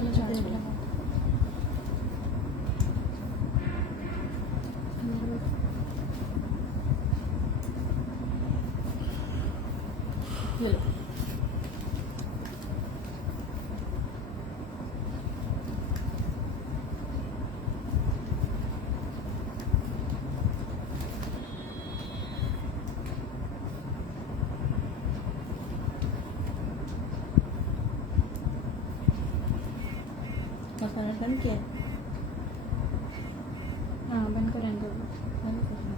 वाला चार्ज वाला ले लो। मसाला बंद किया? हाँ बंद करें दो। बंद करें।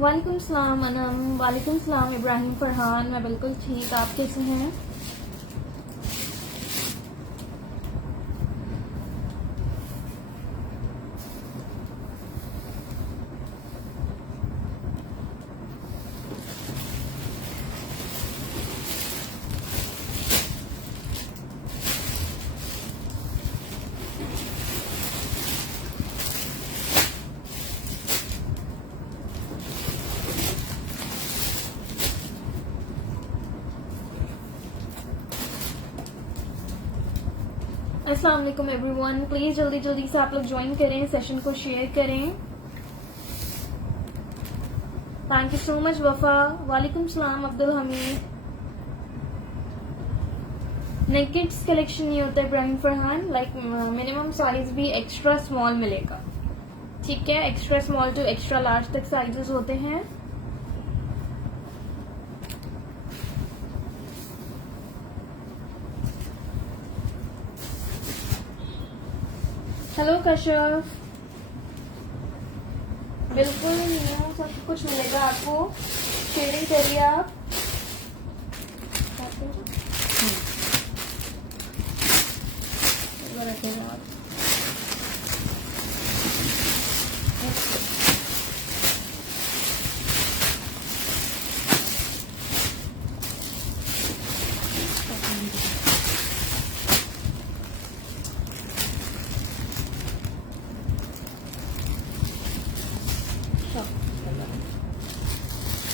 वालेकुम सलाम अनम। वालेकुम सलाम इब्राहिम फरहान। मैं बिल्कुल ठीक, आप कैसे हैं? अस्सलाम वालेकुम एवरीवन। प्लीज जल्दी जल्दी से आप लोग ज्वाइन करें, सेशन को शेयर करें। थैंक यू सो मच वफा। वालेकुम सलाम अब्दुल हमीद। नेकेट्स कलेक्शन नहीं होता Ibrahim Farhan, like minimum size भी एक्स्ट्रा स्मॉल मिलेगा, ठीक है? Extra small to extra large तक साइजेस होते हैं। हेलो कश्यप। बिल्कुल न्यू सब कुछ मिलेगा आपको, शेयरिंग करिए आप। आप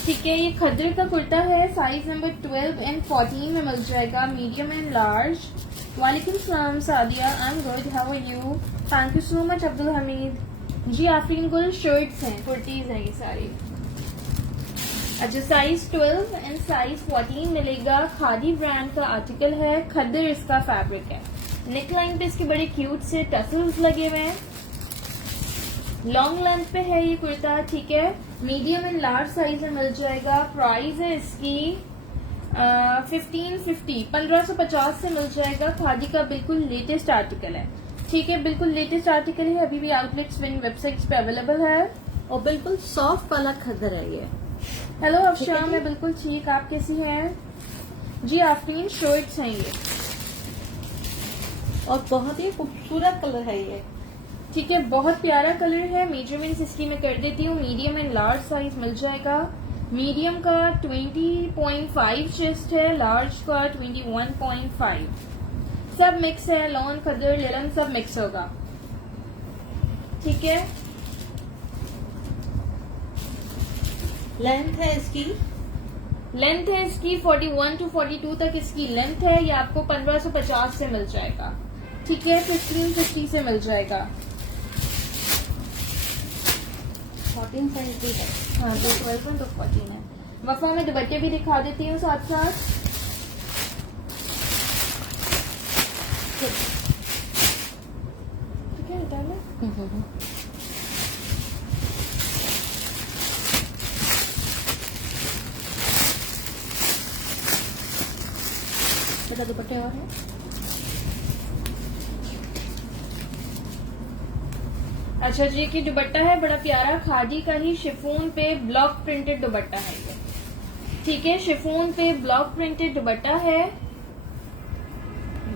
ठीक है, ये खद्र का कुर्ता है, साइज नंबर 12 एंड 14 में मिल जाएगा, मीडियम एंड लार्ज। वालेकुम सलाम Sadia, I am good, how are you? Thank you so much Abdul Hamid. जी आफरीन गुल, शर्ट्स हैं, कुर्तीज हैं ये सारी। अच्छा, साइज 12 एंड साइज 14 मिलेगा। खादी ब्रांड का आर्टिकल है, खद्र इसका फैब्रिक है। नेक लाइन पे इसके बड़े क्यूट से टसल्स लगे हुए हैं। लॉन्ग लेंथ पे है ये कुर्ता, ठीक है? मीडियम एंड लार्ज साइज में मिल जाएगा। प्राइस है इसकी 1550 से मिल जाएगा। खादी का बिल्कुल लेटेस्ट आर्टिकल है, ठीक है? बिल्कुल लेटेस्ट आर्टिकल है, अभी भी आउटलेट्स विन वेबसाइट्स पे अवेलेबल है और बिल्कुल सॉफ्ट वाला खद्दर है ये। हेलो अफशा, मैं बिल्कुल ठीक, आप कैसी हैं? जी आफरीन, शर्ट्स हैं ये और बहुत ही खूबसूरत कलर है ये, ठीक है? बहुत प्यारा कलर है। मेजरमेंट्स इसकी मैं कर देती हूँ। मीडियम एंड लार्ज साइज मिल जाएगा। मीडियम का 20.5 चेस्ट है, लार्ज का 21.5। सब मिक्स है, लॉन खद्दर लेलन सब मिक्स होगा, ठीक है? लेंथ है इसकी, लेंथ है इसकी 41 to 42 तक इसकी लेंथ है। ये आपको 1550 से मिल जाएगा, ठीक है? 1550 से मिल जाएगा। 14 साइज भी है। हाँ, जो 12 में तो 14 है। वफा में दुपट्टे भी दिखा देती हूँ साथ साथ। ठीक है, निकाल लो। बेटा दुपट्टे और है। अच्छा जी, की दुपट्टा है बड़ा प्यारा, खादी का ही शिफॉन पे ब्लॉक प्रिंटेड दुपट्टा है ये, ठीक है, शिफॉन पे ब्लॉक प्रिंटेड दुपट्टा है,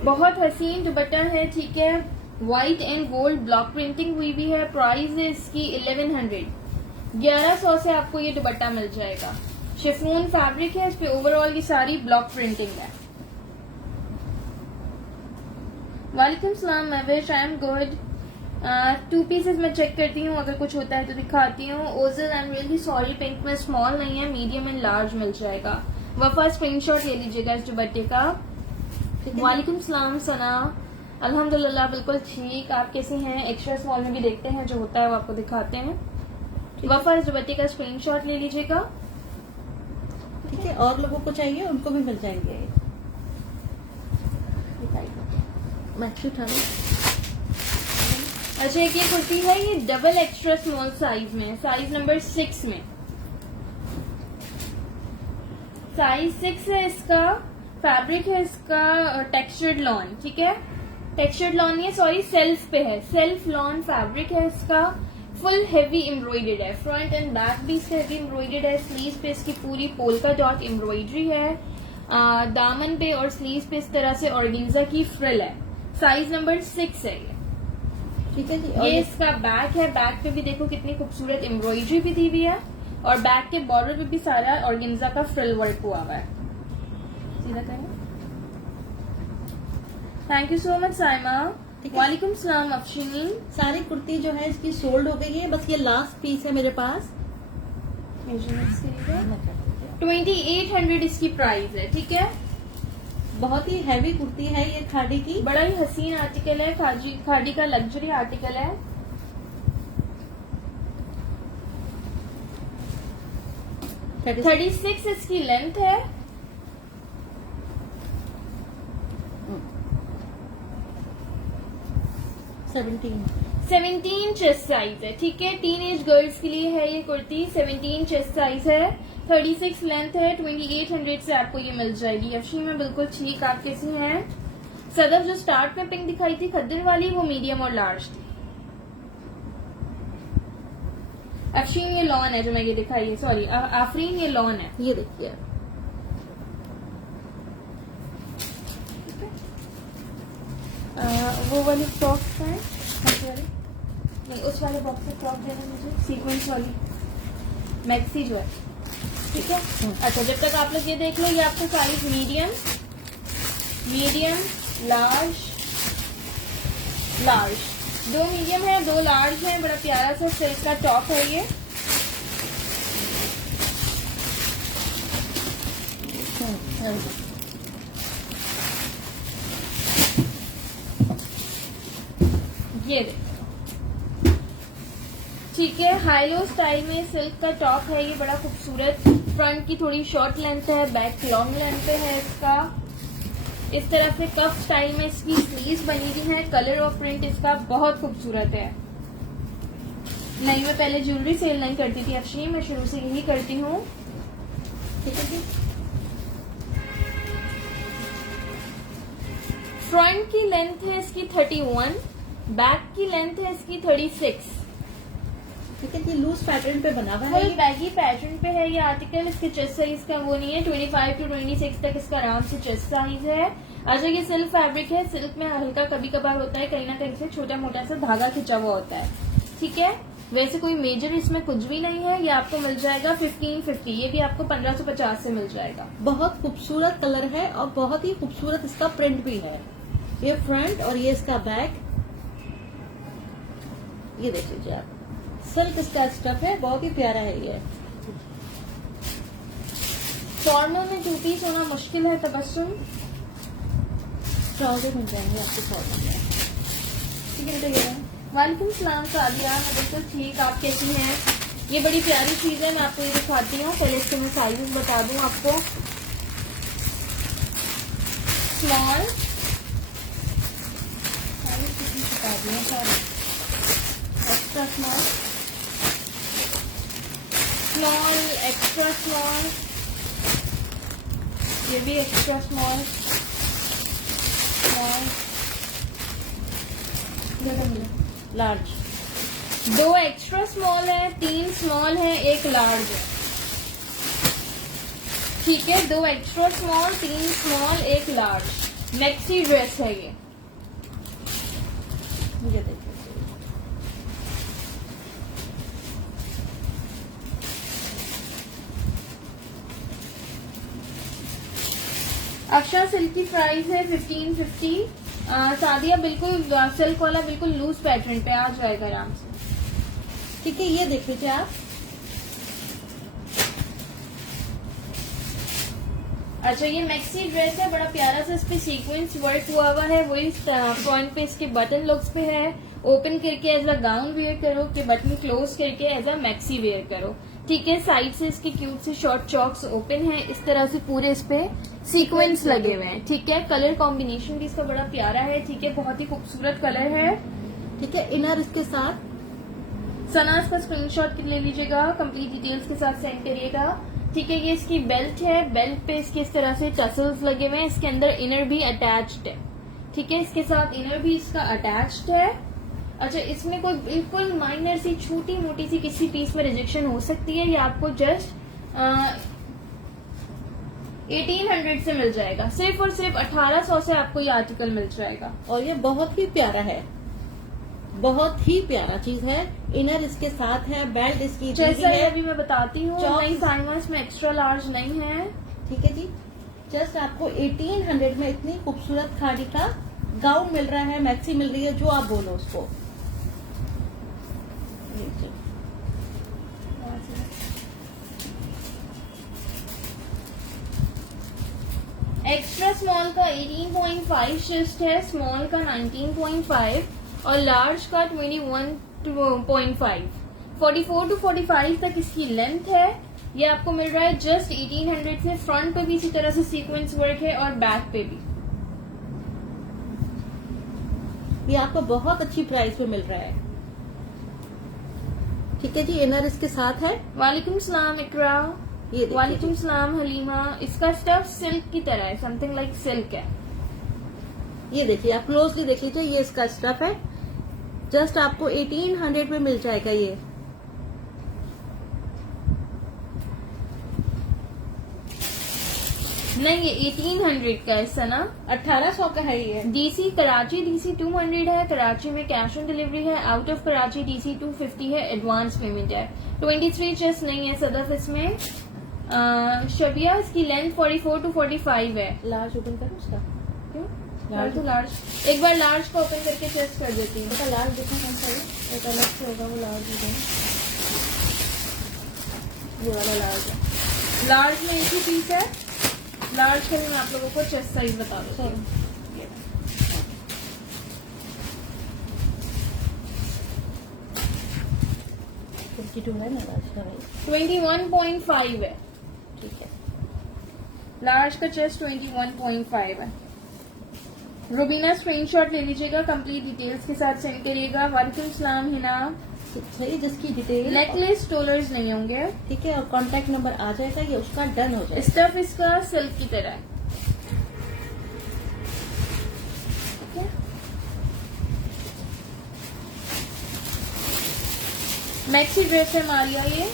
बहुत हसीन दुपट्टा है। ठीक है, white and gold block printing हुई भी है। प्राइस है इसकी 1100, 1100 से आपको ये दुपट्टा मिल जाएगा। शिफॉन फैब्रिक है, इस पे ओवरऑल की सारी ब्लॉक प्रिंटिंग है। वालेकुम सलाम Mahvish, I am good. 2 pieces मैं चेक करती हूँ, अगर कुछ होता है तो दिखाती हूँ। Ojal, I am really sorry, pink में स्मॉल नहीं है, मीडियम एंड लार्ज मिल जाएगा। वफा स्क्रीनशॉट ले लीजिएगा इस दुपट्टे का। वालेकुम सलाम सना, अल्हम्दुलिल्लाह बिल्कुल ठीक। आप कैसे हैं? एक्स्ट्रा स्मॉल में भी देखते हैं, जो होता है वो आपको दिखाते हैं। वफा इस दुपट्टे का स्क्रीनशॉट ले लीजिएगा। ठीक है, और लोगों को चाहिए उनको भी मिल जाएंगे। मैक्सी उठा लो। अच्छा, एक ये कुर्ती है, ये डबल एक्स्ट्रा स्मॉल साइज में, साइज नंबर 6 में, साइज 6 है इसका। फैब्रिक है इसका टेक्सचर्ड लॉन। ठीक है, टेक्सचर्ड लॉन ये सॉरी सेल्फ पे है, सेल्फ लॉन फैब्रिक है इसका। फुल हेवी एम्ब्रॉयडेड है, फ्रंट एंड बैक भी इसका हेवी एम्ब्रॉयडेड है। स्लीव पे इसकी पूरी पोल्का डॉट एम्ब्रॉयडरी है। दामन पे और स्लीव पे इस तरह से ऑर्गेन्जा की फ्रिल है। साइज नंबर 6 है ये। ठीक है जी। ये इसका बैक है, बैक पे भी देखो कितनी खूबसूरत एम्ब्रॉयडरी भी दी हुई है, और बैक के बॉर्डर पे भी सारा ऑर्गेन्जा का फ्रिल वर्क हुआ हुआ है। सीधा करें। Thank you so much Saima. वालेकुम सलाम अफशीन। सारी कुर्ती जो है इसकी सोल्ड हो गई है, बस ये लास्ट पीस है मेरे पास। 2800 इसकी प्राइस है। ठीक है, बहुत ही हैवी कुर्ती है ये, खादी की। बड़ा ही हसीन आर्टिकल है, खादी का लग्जरी आर्टिकल है। थर्टी 36 इसकी लेंथ है। 17 चेस्ट साइज है। ठीक है, टीन एज गर्ल्स के लिए है ये कुर्ती। 17 चेस्ट साइज है, 36 लेंथ है। 2800 से आपको ये मिल जाएगी। अफशीन में बिल्कुल ठीक। आप कैसी हैं? सदफ जो स्टार्ट में पिंक दिखाई थी खद्दर वाली, वो मीडियम और लार्ज थी। अफशीन ये लॉन है जो मैं ये दिखाई है, सॉरी आफरीन ये लॉन है। ये देखिए, वो वाली फ्रॉक है, नहीं उस वाले बॉक्स में फ्रॉक देना मुझे, सीक्वेंस वाली मैक्सी जो है। ठीक है, अच्छा जब तक आप लोग ये देख लो, ये आपको size medium, large, large, 2 medium है, 2 लार्ज है। बड़ा प्यारा सा सिल्क का टॉप है ये। ये देखो, ठीक है, हाईलो स्टाइल में सिल्क का टॉप है ये, बड़ा खूबसूरत। फ्रंट की थोड़ी शॉर्ट लेंथ है, बैक लॉन्ग लेंथ पे है इसका। इस तरह से कफ स्टाइल में इसकी स्लीव्स बनी हुई है। कलर और प्रिंट इसका बहुत खूबसूरत है। नहीं, मैं पहले ज्वेलरी सेल नहीं करती थी अफशीन, मैं शुरू से यही करती हूँ। ठीक है जी। फ्रंट की लेंथ है इसकी 31, बैक की लेंथ है इसकी 36। ठीक है, ये लूज पैटर्न पे बना हुआ है। फुल बैगी पैटर्न पे है ये आर्टिकल। इसके चेस्ट साइज का वो नहीं है, 25 to 26 तक इसका आराम से चेस्ट साइज है। अच्छा, ये सिल्क फैब्रिक है। सिल्क में हल्का कभी कभार होता है, कहीं ना कहीं से छोटा मोटा सा धागा खिंचा हुआ होता है। ठीक है, वैसे कोई मेजर इसमें कुछ भी नहीं है। ये आपको मिल जाएगा 1550, ये भी आपको 1550 से मिल जाएगा। बहुत खूबसूरत कलर है और बहुत ही खूबसूरत इसका प्रिंट भी है। ये फ्रंट और ये इसका बैक, ये देख लीजिए आप। सिल्क इसका स्टफ है, बहुत ही प्यारा है ये। फॉर्मल में 2 पीस होना मुश्किल है। तबस्सुम ट्राउजर मिल जाएंगे आपको फॉर्मल में। ठीक है बेटा, वालेकुम सलाम सादिया, मैं बिल्कुल ठीक। आप कैसी हैं? ये बड़ी प्यारी चीज है, मैं आपको ये दिखाती हूँ। पहले इसके मैं साइजेस बता दूं आपको। स्मॉल, बता दिए सारे। Extra small, small, extra small, ये भी extra small, small, large. 2 extra small है, 3 स्मॉल है, 1 लार्ज है। ठीक है, 2 extra small, 3 small, 1 large maxi dress है ये। ये देखिए, अक्षा सिल्क की प्राइस है 1550। सादिया बिल्कुल सिल्क वाला बिल्कुल लूज पैटर्न पे आ जाएगा आराम से। ठीक है, ये देख लीजिए आप। अच्छा, ये मैक्सी ड्रेस है, बड़ा प्यारा सा इस पे सीक्वेंस वर्क हुआ है। वही फ्रंट पे इसके बटन लुक्स पे है। ओपन करके एज अ गाउन वेयर करो, कि बटन क्लोज करके एज अ मैक्सी वेयर करो। ठीक है, साइड से इसके क्यूट से शॉर्ट चॉक्स ओपन है, इस तरह से पूरे इस पे सीक्वेंस लगे हुए हैं। ठीक है, कलर कॉम्बिनेशन भी इसका बड़ा प्यारा है। ठीक है, बहुत ही खूबसूरत कलर है। ठीक है, इनर इसके साथ। सना इसका स्क्रीनशॉट ले लीजिएगा, कंप्लीट डिटेल्स के साथ सेंड करिएगा। ठीक है, ये इसकी बेल्ट है, बेल्ट पे इसके इस तरह से टसल्स लगे हुए हैं। इसके अंदर इनर भी अटैच्ड है। ठीक है, इसके साथ इनर भी इसका अटैच्ड है। अच्छा, इसमें कोई बिल्कुल माइनर सी छोटी मोटी सी किसी पीस में रिजेक्शन हो सकती है। ये आपको जस्ट 1800 से मिल जाएगा। सिर्फ और सिर्फ 1800 से आपको ये आर्टिकल मिल जाएगा। और ये बहुत ही प्यारा है, बहुत ही प्यारा चीज है। इनर इसके साथ है, बेल्ट इसकी जैसा है। अभी मैं बताती हूँ, नई साइमस में एक्स्ट्रा लार्ज नहीं है। ठीक है जी, जस्ट आपको 1800 में इतनी खूबसूरत खाड़ी का गाउन मिल रहा है, मैक्सी मिल रही है, जो आप बोलो उसको। एक्स्ट्रा स्मॉल का 18.5 चेस्ट है, स्मॉल का 19.5 और लार्ज का 21.5। 44 to 45 तक इसकी लेंथ है। ये आपको मिल रहा है जस्ट 1800 से। फ्रंट पे भी इसी तरह से सीक्वेंस वर्क है और बैक पे भी। ये आपको बहुत अच्छी प्राइस पे मिल रहा है। ठीक है जी, इनर इसके साथ है। वालेकुम सलाम इकरा। ये देखिए वालेकुम जी। सलाम हलीमा। इसका स्टफ सिल्क की तरह है, समथिंग लाइक सिल्क है। ये देखिए, आप क्लोजली देख लीजिए, ये इसका स्टफ है। जस्ट आपको 1800 में मिल जाएगा ये। नहीं, ये 1800 का है सना। 1800 का है ये। डीसी कराची डीसी 200 है। कराची में कैश ऑन डिलीवरी है। आउट ऑफ कराची डीसी 250 है। एडवांस पेमेंट है। 23 चेस्ट नहीं है सदफ इसमें। शबिया इसकी लेंथ 44 to 45 है। लार्ज ओपन करो उसका। क्यों? लार्ज तो लार्ज एक बार लार्ज को ओपन करके चेस्ट कर देती हूँ। बेटा लार्ज देखो कौन सा है, एक अलग से होगा वो लार्ज ही है। ये वाला लार्ज है। लार्ज में एक ही पीस है। लार्ज का भी मैं आप लोगों को चेस्ट साइज बता दूँ। सॉरी, 52 है ना लार्ज का भाई। 21.5 है। ठीक है, लार्ज का चेस्ट 21.5 है। रुबीना स्क्रीनशॉट ले लीजिएगा, कंप्लीट डिटेल्स के साथ सेंड करिएगा। वालेकुम सलाम हिना। सही, जिसकी डिटेल नेकलेस टोलर्स नहीं होंगे। ठीक है, और कांटेक्ट नंबर आ जाएगा, ये उसका डन हो जाएगा। स्टफ इसका सिल्क की तरह है। ठीक है, मैक्सी ड्रेस है मारिया। ये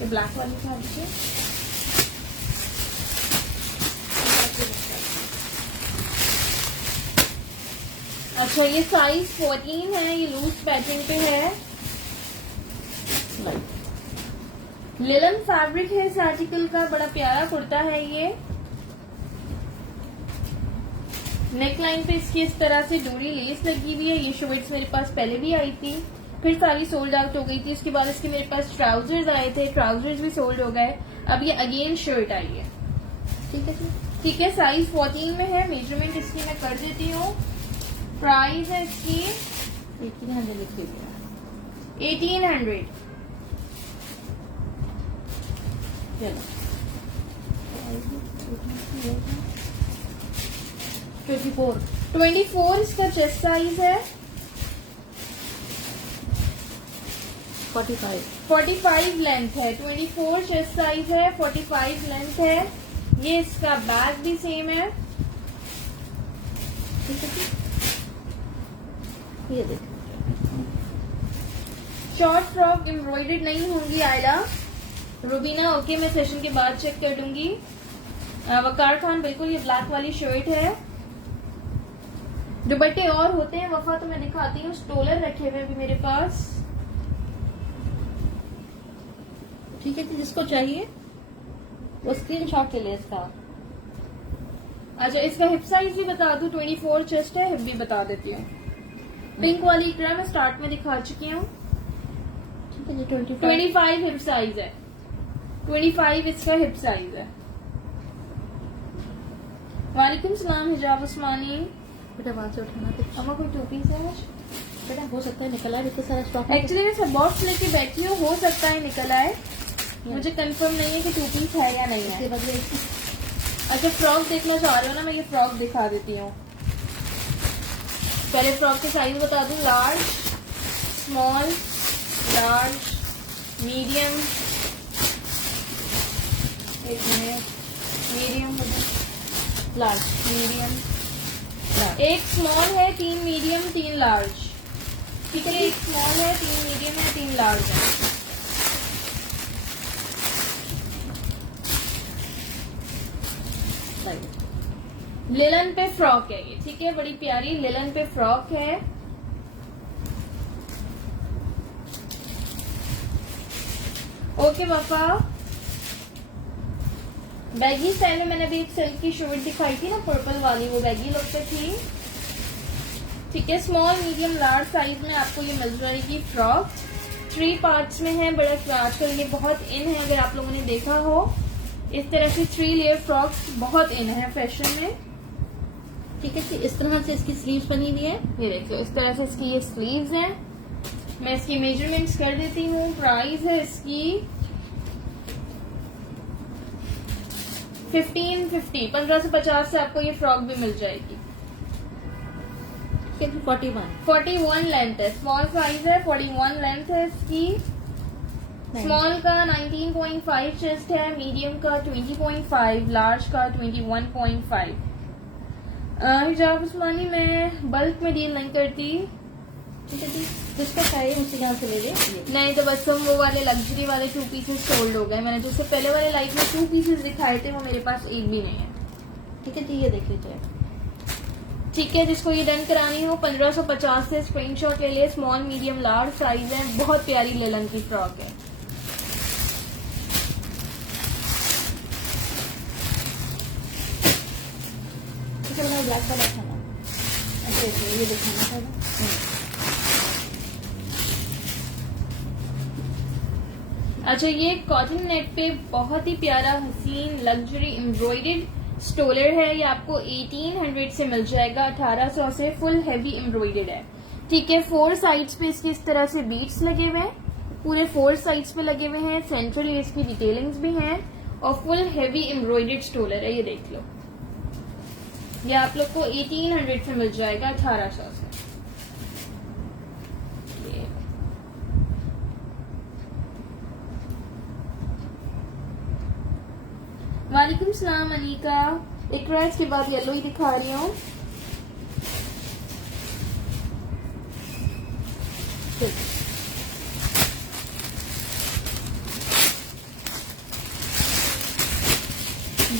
ब्लैक वाली था दीजिए। अच्छा, ये साइज 14 है। ये लूज पैटर्न पे है। लिलन फैब्रिक है इस आर्टिकल का, बड़ा प्यारा कुर्ता है ये। नेक लाइन पे इसकी इस तरह से डोरी लेस लगी हुई है। ये शर्ट्स मेरे पास पहले भी आई थी, फिर सारी सोल्ड आउट हो गई थी। उसके बाद इसके मेरे पास ट्राउजर्स आए थे, ट्राउजर्स भी सोल्ड हो गए। अब ये अगेन शर्ट आई है। ठीक है जी, ठीक है, साइज 14 में है। मेजरमेंट इसकी मैं कर देती हूँ। प्राइस है इसकी 1800 लिखी हुई है। 1800। चलो 24 इसका चेस्ट साइज है। 45 लेंथ है। 24 चेस्ट साइज है, 45 लेंथ है। ये इसका बैक भी सेम है। ठीक है जी, ये देखो, शॉर्ट फ्रॉक एम्ब्रॉयडर्ड नहीं होंगी आयला। रुबीना ओके, मैं सेशन के बाद चेक कर दूंगी। वकार खान बिल्कुल ये ब्लैक वाली शर्ट है। दुपट्टे और होते हैं वफा तो मैं दिखाती हूँ, स्टोलर रखे हुए अभी मेरे पास। ठीक है जी, जिसको चाहिए वो स्क्रीनशॉट ले ले इसका। अच्छा इसका हिप साइज भी बता दूं, 24 चेस्ट है, हिप भी बता देती हूँ। पिंक वाली इकरा मैं स्टार्ट में दिखा चुकी हूँ। ठीक है जी, 25 हिप साइज है, 25 इसका हिप साइज है। वालेकुम सलाम हिजाब उस्मानी। बेटा वहां से उठाना कुछ। अम्मा कोई टू पीस है आज? बेटा हो सकता है निकला है, इतना सारा स्टॉक। एक्चुअली मैं सब बॉक्स लेके बैठी हूँ, हो सकता है निकल आए, मुझे कंफर्म नहीं है कि टू पीस है या नहीं है। इसके बदले अच्छा फ्रॉक देखना चाह रहे हो ना, मैं ये फ्रॉक दिखा देती हूँ। पहले फ्रॉक के साइज बता दूं, लार्ज, स्मॉल, लार्ज, मीडियम, एक minute, medium, large, medium, large. एक स्मॉल है, 3 मीडियम, 3 लार्ज। ठीक है, एक स्मॉल है, 3 मीडियम है, 3 लार्ज है। लिलन पे फ्रॉक है ये, ठीक है, बड़ी प्यारी लिलन पे फ्रॉक है। ओके वफा, बैगी स्टाइल में मैंने अभी एक सिल्क की शर्ट दिखाई थी ना, पर्पल वाली, वो बैगी लुक पे थी। ठीक है, स्मॉल, मीडियम, लार्ज साइज में आपको ये मिल जाएगी फ्रॉक। 3 पार्ट्स में है, बड़ा आजकल ये बहुत इन है, अगर आप लोगों ने देखा हो इस तरह से 3 लेयर फ्रॉक्स बहुत इन है फैशन में। ठीक है जी, इस तरह से इसकी स्लीव्स बनी हुई है। ये देखो इस तरह से इसकी ये स्लीव्स हैं। मैं इसकी मेजरमेंट्स कर देती हूँ। प्राइस है इसकी 1550, 15 से 50 से आपको ये फ्रॉक भी मिल जाएगी। ठीक है जी, 41 लेंथ है, स्मॉल साइज है, 41 लेंथ है इसकी। स्मॉल का 19.5 चेस्ट है, मीडियम का 20.5, लार्ज का 21.5। हिजाब उस्मानी मैं बल्क में डील नहीं करती। ठीक है जी, जिसका चाहिए उसी यहाँ से ले ले। नहीं तो बस हम वो वाले लग्जरी वाले 2 पीसेस सोल्ड हो गए। मैंने जिससे पहले वाले लाइफ में 2 पीसेस दिखाए थे वो मेरे पास एक भी नहीं है। ठीक है जी, ये देख लीजिए। ठीक है, जिसको ये डन करानी हो 1550 से स्क्रीनशॉट ले ले। स्मॉल, मीडियम, लार्ज साइज है, बहुत प्यारी लिलन की फ्रॉक है। ब्लैक वाला था ना, अच्छा ये दिखाना था ना। अच्छा ये कॉटन नेट पे बहुत ही प्यारा हसीन लग्जरी एम्ब्रॉयडर्ड स्टोलर है। ये आपको 1800 से मिल जाएगा, 1800 से। फुल हैवी एम्ब्रॉयडर्ड है। ठीक है, 4 साइड्स पे इसके इस तरह से बीट्स लगे हुए हैं, पूरे 4 साइड्स पे लगे हुए हैं। सेंट्रल इसकी डिटेलिंग्स भी हैं और फुल हैवी एम्ब्रॉयडर्ड स्टोलर है। ये देख लो, ये आप लोग को 1800 से मिल जाएगा, 1800 से। वालेकुम सलाम अनीका। इकरा इसके बाद येलो ही दिखा रही हूँ।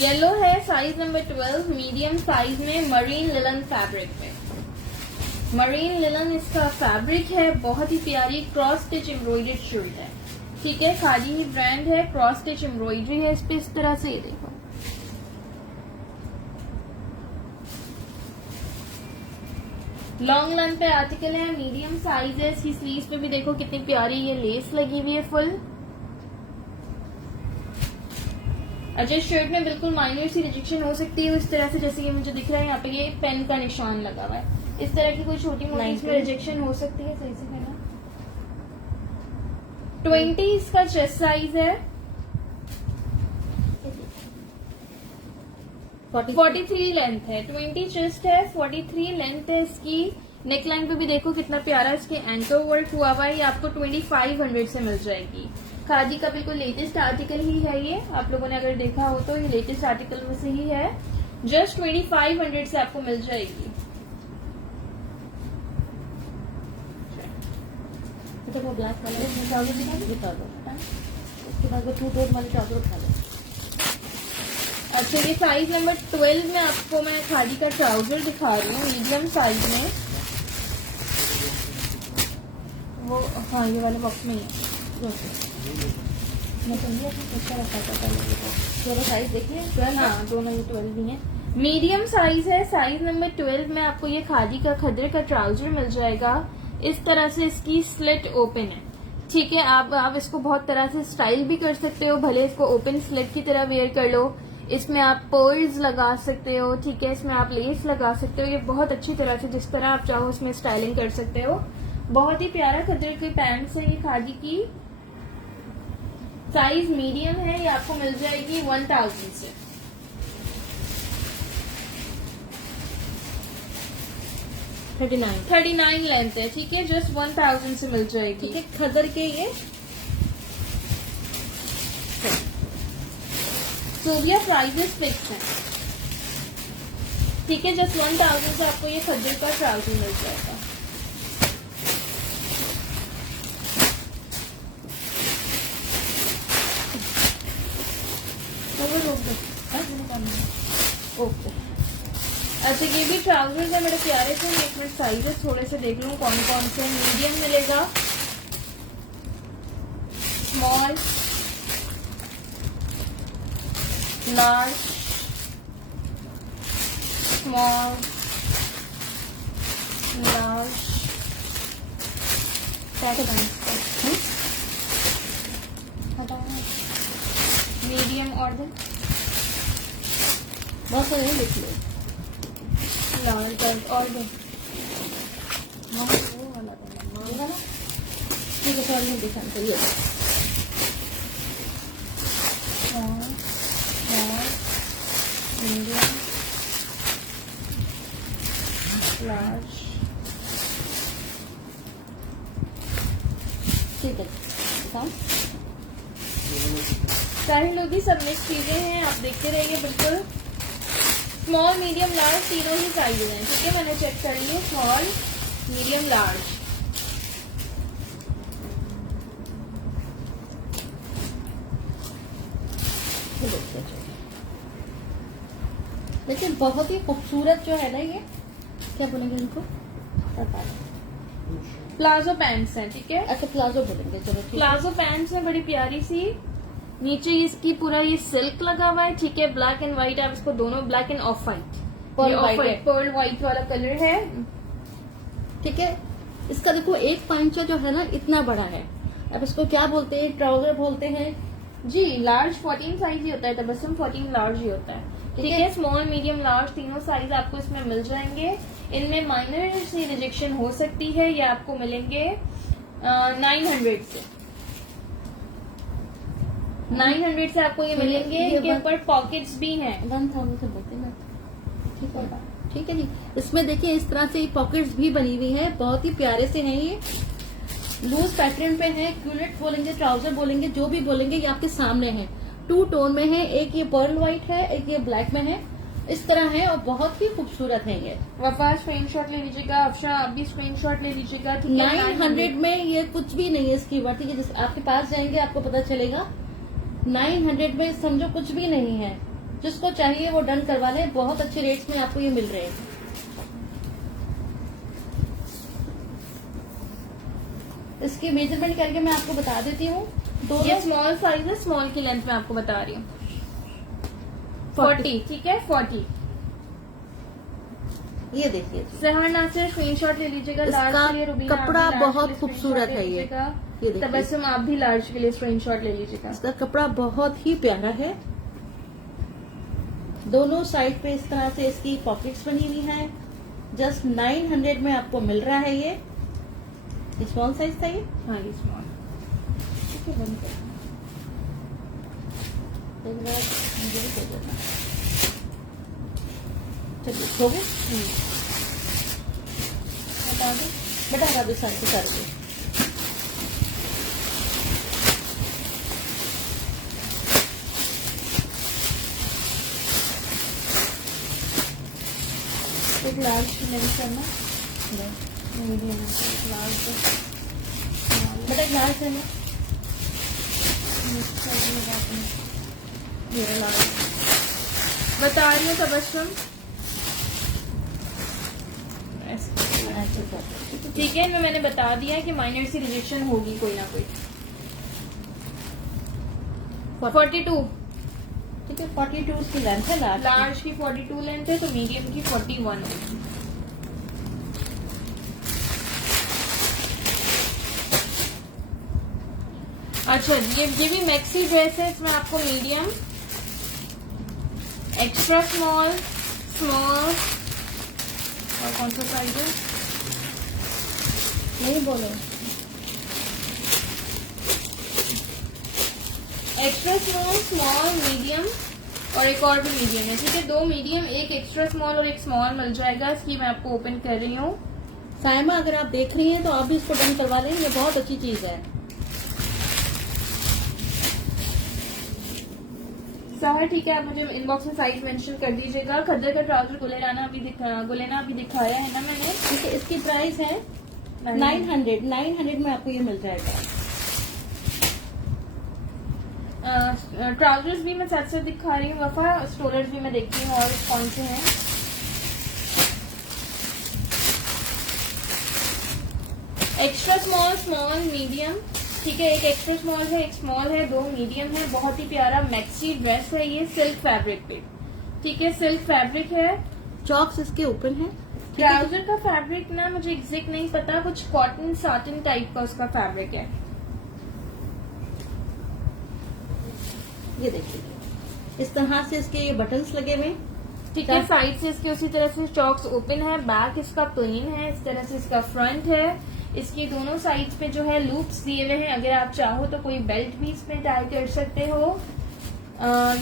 येलो है, साइज नंबर 12, मीडियम साइज में, मरीन लिलन फैब्रिक में। मरीन लिलन इसका फैब्रिक है, बहुत ही प्यारी क्रॉस स्टिच एम्ब्रॉयडर्ड शर्ट है। ठीक है, खादी ही ब्रांड है, क्रॉस स्टिच एम्ब्रॉयडरी है इस पे इस तरह से। ये देखो, लॉन्ग लेंथ पे आर्टिकल है, मीडियम साइज है। इसकी स्लीव्स पे भी देखो कितनी प्यारी ये लेस लगी हुई है फुल। अच्छा, इस शर्ट में बिल्कुल माइनर सी रिजेक्शन हो सकती है इस तरह से, जैसे कि मुझे दिख रहा है यहाँ पे ये पेन का निशान लगा हुआ है। इस तरह की कोई छोटी मोटी इसमें रिजेक्शन हो सकती है। सही से कहना, 20 इसका चेस्ट साइज है, 43 लेंथ है, 20 चेस्ट है, 43 लेंथ है इसकी। नेकलाइन पे भी देखो कितना प्यारा इसके एंकर वर्क हुआ हुआ है। ये आपको 2500 से मिल जाएगी। खादी का बिल्कुल लेटेस्ट आर्टिकल ही है ये, आप लोगों ने अगर देखा हो तो ये लेटेस्ट आर्टिकल में से ही है। जस्ट 2500 से आपको मिल जाएगी। वो ब्लैक वाला बता दो। उसके बाद वो 2 टोन वाले ट्राउजर उठा लो। अच्छा, ये साइज नंबर 12 में आपको मैं खादी का ट्राउजर दिखा रही हूँ, मीडियम साइज में। वो हाँ, ये वाले बॉक्स में ही है। मैं समझी आपने कैसा रखा था पहले। दोनों साइज देखिए 12। हाँ, दोनों ये 12 भी है। मीडियम साइज है, साइज नंबर 12 में आपको ये खादी का खदर का ट्राउजर मिल जाएगा। इस तरह से इसकी स्लिट ओपन है, ठीक है। आप इसको बहुत तरह से स्टाइल भी कर सकते हो, भले इसको ओपन स्लिट की तरह वेयर कर लो। इसमें आप पर्ल्स लगा सकते हो, ठीक है। इसमें आप लेस लगा सकते हो। ये बहुत अच्छी तरह से जिस तरह आप चाहो उसमें स्टाइलिंग कर सकते हो। बहुत ही प्यारा खदर की पैंट्स है ये खादी की। साइज मीडियम है, ये आपको मिल जाएगी 1000 से। 39 लेंथ है, ठीक है। जस्ट 1000 से मिल जाएगी। ठीक है, खदर के ये सूर्या प्राइजेस फिक्स है, ठीक है। जस्ट 1000 से आपको ये खद्दर का ट्राउजर मिल जाएगा। ओके, अच्छा ये भी ट्राउजर्स है मेरे प्यारे से। मैं एक मिनट साइजेस थोड़े से देख लूँ कौन कौन से। मीडियम मिलेगा, small, large, small, large, medium और देन बहुत सारे लिख लो। लार्ज और देन वो वाला ना, ठीक है। सॉरी मैं दिखाना चाहिए। Small, medium, large. ठीक है, दिखाओ। सारे लोग ही सब मिक्स चीजें हैं, आप देखते रहिए। बिल्कुल स्मॉल, मीडियम, लार्ज तीनों ही साइज हैं, ठीक है। मैंने चेक कर लिए, स्मॉल, मीडियम, लार्ज। लेकिन बहुत ही खूबसूरत जो है ना, ये क्या बोलेंगे इनको, प्लाजो पैंट्स हैं, ठीक है। अच्छा प्लाजो बोलेंगे, चलो ठीक है। प्लाजो पैंट्स में बड़ी प्यारी सी, नीचे इसकी पूरा ये सिल्क लगा हुआ है, ठीक है। ब्लैक एंड व्हाइट, आप इसको दोनों black end of white, pearl white वाला कलर है, ठीक है। इसका देखो एक पांचा जो है ना इतना बड़ा है। अब इसको क्या बोलते हैं, ट्राउजर बोलते हैं जी। लार्ज 14 साइज ही होता है, तबस्सुम 14 लार्ज ही होता है, ठीक है। स्मॉल, मीडियम, लार्ज तीनों साइज आपको इसमें मिल जाएंगे। इनमें माइनर से रिजेक्शन हो सकती है। ये आपको मिलेंगे 900 से। 900 से आपको ये मिलेंगे। इनके ऊपर पॉकेट्स भी हैं। 1000 से बोलते हैं ना, ठीक है। ठीक है जी, इसमें देखिए इस तरह से पॉकेट्स भी बनी हुई है, बहुत ही प्यारे से हैं ये। लूज पैटर्न पे है, क्यूलेट बोलेंगे, ट्राउजर बोलेंगे, जो भी बोलेंगे ये आपके सामने है। 2 टोन में है, एक ये पर्ल व्हाइट है, एक ये ब्लैक में है। इस तरह है और बहुत ही खूबसूरत है ये। वफा स्क्रीनशॉट ले लीजिएगा, अफशा आप भी स्क्रीनशॉट ले लीजिएगा, ठीक है। 900 में ये कुछ भी नहीं है इसकी वर्थ, ठीक है। जिस आपके पास जाएंगे आपको पता चलेगा। 900 में समझो कुछ भी नहीं है। जिसको चाहिए वो डन करवा ले, बहुत अच्छे रेट्स में आपको ये मिल रहे हैं। इसकी मेजरमेंट करके मैं आपको बता देती हूँ। ये स्मॉल साइज है, स्मॉल की लेंथ में आपको बता रही हूँ 40, ठीक है। 40 ये देखिए, सहर नासिर स्क्रीनशॉट ले लीजिएगा। लार्ज के लिए रुबीना कपड़ा आप भी लार्ज बहुत के लिए खूबसूरत है ये देखिए। तबस्सुम आप भी लार्ज के लिए स्क्रीनशॉट ले लीजिएगा। इसका कपड़ा बहुत ही प्यारा है। दोनों साइड पे इस तरह से इसकी पॉकेट्स बनी हुई हैं। जस्ट 900 में आपको मिल रहा है ये। स्मॉल साइज था ये। हाँ, ये स्मॉल, ठीक है। बंद कर मुझे भी कर देना। चलिए हो गए, बता दो बेटा हटा दो सारे। एक लार्ज नहीं करना, मीडियम, लार्ज, बेटा एक लार्ज है ना, बता रही हूँ तबस्सुम, ठीक है, इनमें मैंने बता दिया कि माइनर सी रिजेक्शन होगी कोई ना कोई। 42, ठीक है, 42 की लेंथ है लार्ज की 42 लेंथ है, तो मीडियम की 41 है। अच्छा, ये भी मैक्सी ड्रेस है, इसमें आपको मीडियम, एक्स्ट्रा स्मॉल, स्मॉल और कौन सा साइज है नहीं बोलो। एक्स्ट्रा स्मॉल, स्मॉल, मीडियम और एक और भी मीडियम है, ठीक है। 2 मीडियम, एक एक्स्ट्रा स्मॉल और एक स्मॉल मिल जाएगा। इसकी मैं आपको ओपन कर रही हूँ। साइमा, अगर आप देख रही हैं तो आप भी इसको डन करवा लें, ये बहुत अच्छी चीज है। साहर, ठीक है, आप मुझे इनबॉक्स में साइज मेंशन कर दीजिएगा। खद्दर का ट्राउजर गुलेना अभी दिखाया है ना मैंने, ठीक है। इसकी प्राइस है 900 में आपको ये मिल जाएगा। ट्राउजर्स भी मैं साथ साथ दिखा रही हूँ वफा, स्टोलर्स भी मैं देखती हूँ और कौन से हैं। एक्स्ट्रा स्मॉल, स्मॉल, मीडियम, ठीक है। एक एक्स्ट्रा स्मॉल है, एक स्मॉल है, 2 मीडियम है। बहुत ही प्यारा मैक्सी ड्रेस है ये, सिल्क फैब्रिक पे, ठीक है, सिल्क फैब्रिक है। चॉक्स इसके ओपन है। ट्राउजर का फैब्रिक ना मुझे एग्जैक्ट नहीं पता, कुछ कॉटन साटिन टाइप का उसका फैब्रिक है। ये देखिए, इस तरह से इसके ये बटन्स लगे हुए, ठीक है। साइड से इसके उसी तरह से चॉक्स ओपन है, बैक इसका प्लेन है, इस तरह से इसका फ्रंट है। इसकी दोनों साइड्स पे जो है लूप्स दिए हुए हैं, अगर आप चाहो तो कोई बेल्ट भी इसमें टाई कर सकते हो।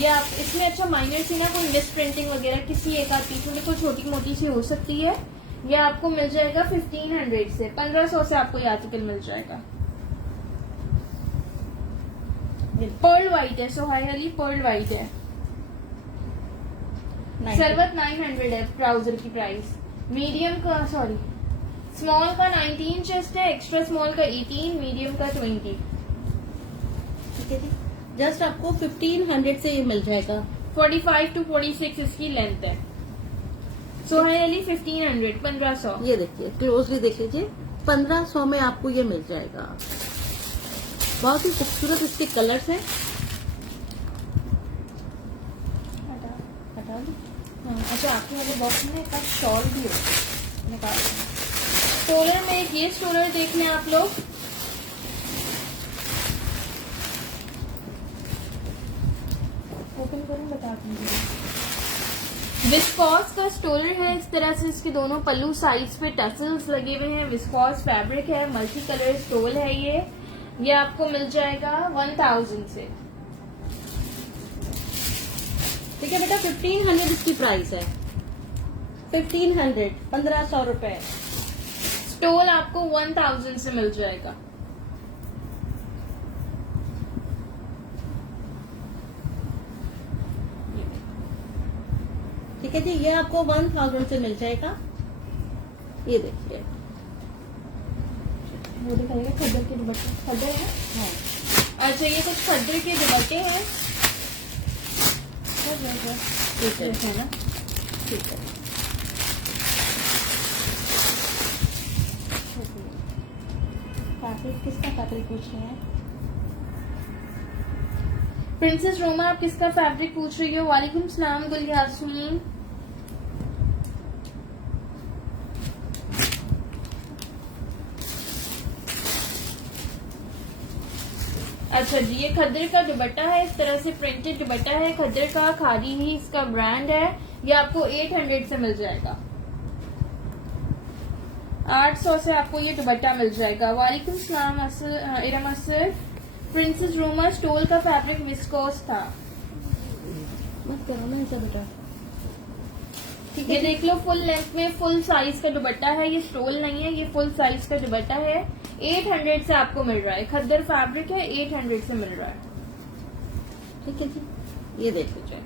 या आप इसमें अच्छा माइनर सी ना कोई मिस प्रिंटिंग वगैरह किसी एक आध पीस में कोई छोटी मोटी सी हो सकती है। यह आपको मिल जाएगा 1500 से, 1500 से आपको ये आर्टिकल मिल जाएगा। पर्ल व्हाइट है, सोहाई पर्ल व्हाइट है। सरवत 900 है ट्राउजर की प्राइस। मीडियम का सॉरी स्मॉल का 19 चेस्ट है, एक्स्ट्रा स्मॉल का 18, मीडियम का 20, ठीक है जी। जस्ट आपको 1500 से ये मिल जाएगा। 45 to 46 इसकी लेंथ है। सोहाई 1500, 1500। ये देखिए, क्लोजली देख लीजिए, 1500 में आपको ये मिल जाएगा। बहुत ही खूबसूरत इसके कलर्स हैं। हटा दी। अच्छा, आपके वाले बॉक्स में एक शॉल भी हो, निकाल। स्टोलर में एक ये स्टोलर देख लें आप लोग, ओपन करूँ बता दीजिए। विस्कॉस का स्टोलर है, इस तरह से इसके दोनों पल्लू साइज पे टसल्स लगे हुए हैं। विस्कॉस फैब्रिक है, मल्टी कलर स्टोल है ये आपको मिल जाएगा 1000 से, ठीक है बेटा। 1500 इसकी प्राइस है। 1500, 1500 रुपए। स्टोल आपको 1000 से मिल जाएगा। ठीक है जी, ये आपको 1000 से मिल जाएगा। ये देखिए, वो दिखाइए खद्दर के दुपट्टे, खद्दर है। हाँ, अच्छा, ये कुछ खद्दर के दुपट्टे हैं, ठीक है ना, ठीक है। फैब्रिक किसका फैब्रिक पूछ रहे हैं? प्रिंसेस रोमा, आप किसका फैब्रिक पूछ रही हो? वालेकुम सलाम गुल यास्मीन। अच्छा जी, ये खद्दर का दुपट्टा है, इस तरह से प्रिंटेड दुपट्टा है खद्दर का, खादी ही इसका ब्रांड है। ये आपको 800 से मिल जाएगा, 800 से आपको ये दुपट्टा मिल जाएगा। वालेकुम सलाम इरम असर। प्रिंसेस रोमा, स्टोल का फैब्रिक विस्कोस था। मत करो ना ऐसा बेटा। ठीक ये है, देख लो, फुल लेंथ में फुल साइज का दुपट्टा है, ये स्टोल नहीं है, ये फुल साइज का दुपट्टा है। 800 से आपको मिल रहा है, खद्दर फैब्रिक है, 800 से मिल रहा है। ठीक है जी, ये देख लीजिए।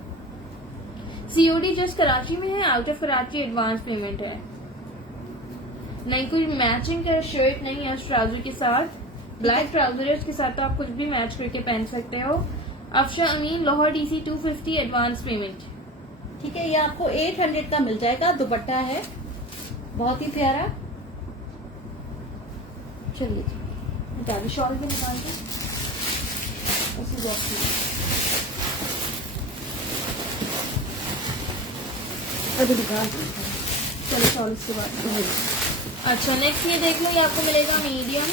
सीओडी जस्ट कराची में है, out of Karachi advance payment है। नहीं कोई मैचिंग का शर्ट नहीं है उस ट्राउजर के साथ। ब्लैक ट्राउजर है, उसके साथ तो आप कुछ भी मैच करके पहन सकते हो। अफशा अमीन, लाहौर DC 250 एडवांस पेमेंट। ठीक है, ये आपको 800 का मिल जाएगा। दुपट्टा है बहुत ही प्यारा। चलिए जी, हटा दो, शॉल भी निकाल दो उसी बॉक्स में। अभी दिखा। चलो शॉल उसके बाद। अच्छा नेक्स्ट ये देख लो, ये आपको मिलेगा मीडियम,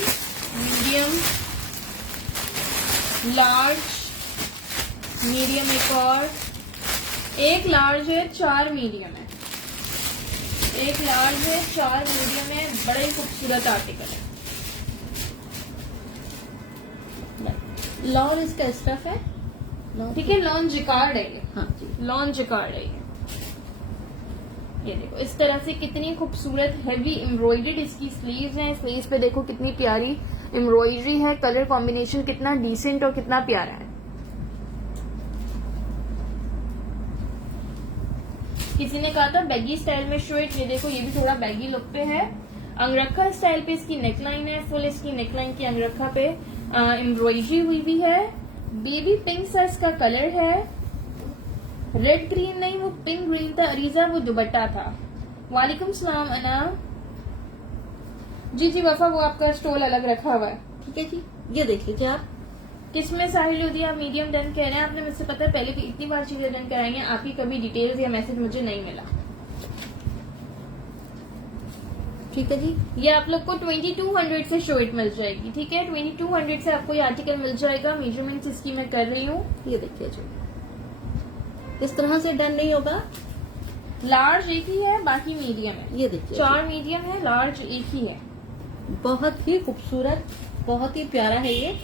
लार्ज, मीडियम, एक और एक लार्ज है, 4 मीडियम है, एक लार्ज है, 4 मीडियम है। बड़ा ही खूबसूरत आर्टिकल है। लॉन इसका स्टफ है। ठीक है, लॉन जिकार्ड है ये। हाँ जी, लॉन जिकार्ड है ये देखो इस तरह से कितनी खूबसूरत हैवी एम्ब्रॉयडर्ड इसकी स्लीव्स हैं। स्लीव्स पे देखो कितनी प्यारी एम्ब्रॉयडरी है। कलर कॉम्बिनेशन कितना डिसेंट और कितना प्यारा है। किसी ने कहा था बैगी स्टाइल में शर्ट, ये देखो ये भी थोड़ा बैगी लुक पे है। अंगरखा स्टाइल पे इसकी नेकलाइन है, फुल इसकी नेकलाइन की अंगरखा पे एम्ब्रॉयडरी हुई भी है। बेबी पिंक सा इसका कलर है, रेड ग्रीन नहीं वो पिंक ग्रीन था। अरीजा वो दुपट्टा था। वालेकुम सलाम अना। जी वफा, वो आपका स्टॉल अलग रखा हुआ है। ठीक है जी, ये देख लीजिए आप। किसमें साहिल लोधी आप मीडियम डन कह रहे हैं? आपने मुझसे पता है पहले भी इतनी बार चीजें डन कराई हैं, आपकी कभी डिटेल्स या मैसेज मुझे नहीं मिला। ठीक है जी, ये आप लोग को 2200 से शर्ट मिल जाएगी। ठीक है, 2200 से आपको ये आर्टिकल मिल जाएगा। मेजरमेंट्स इसकी मैं कर रही हूँ। ये देखिए जी, इस तरह से डन नहीं होगा। लार्ज एक ही है, बाकी मीडियम है। ये देखिए 4 मीडियम है, लार्ज एक ही है। बहुत ही खूबसूरत, बहुत ही प्यारा है ये।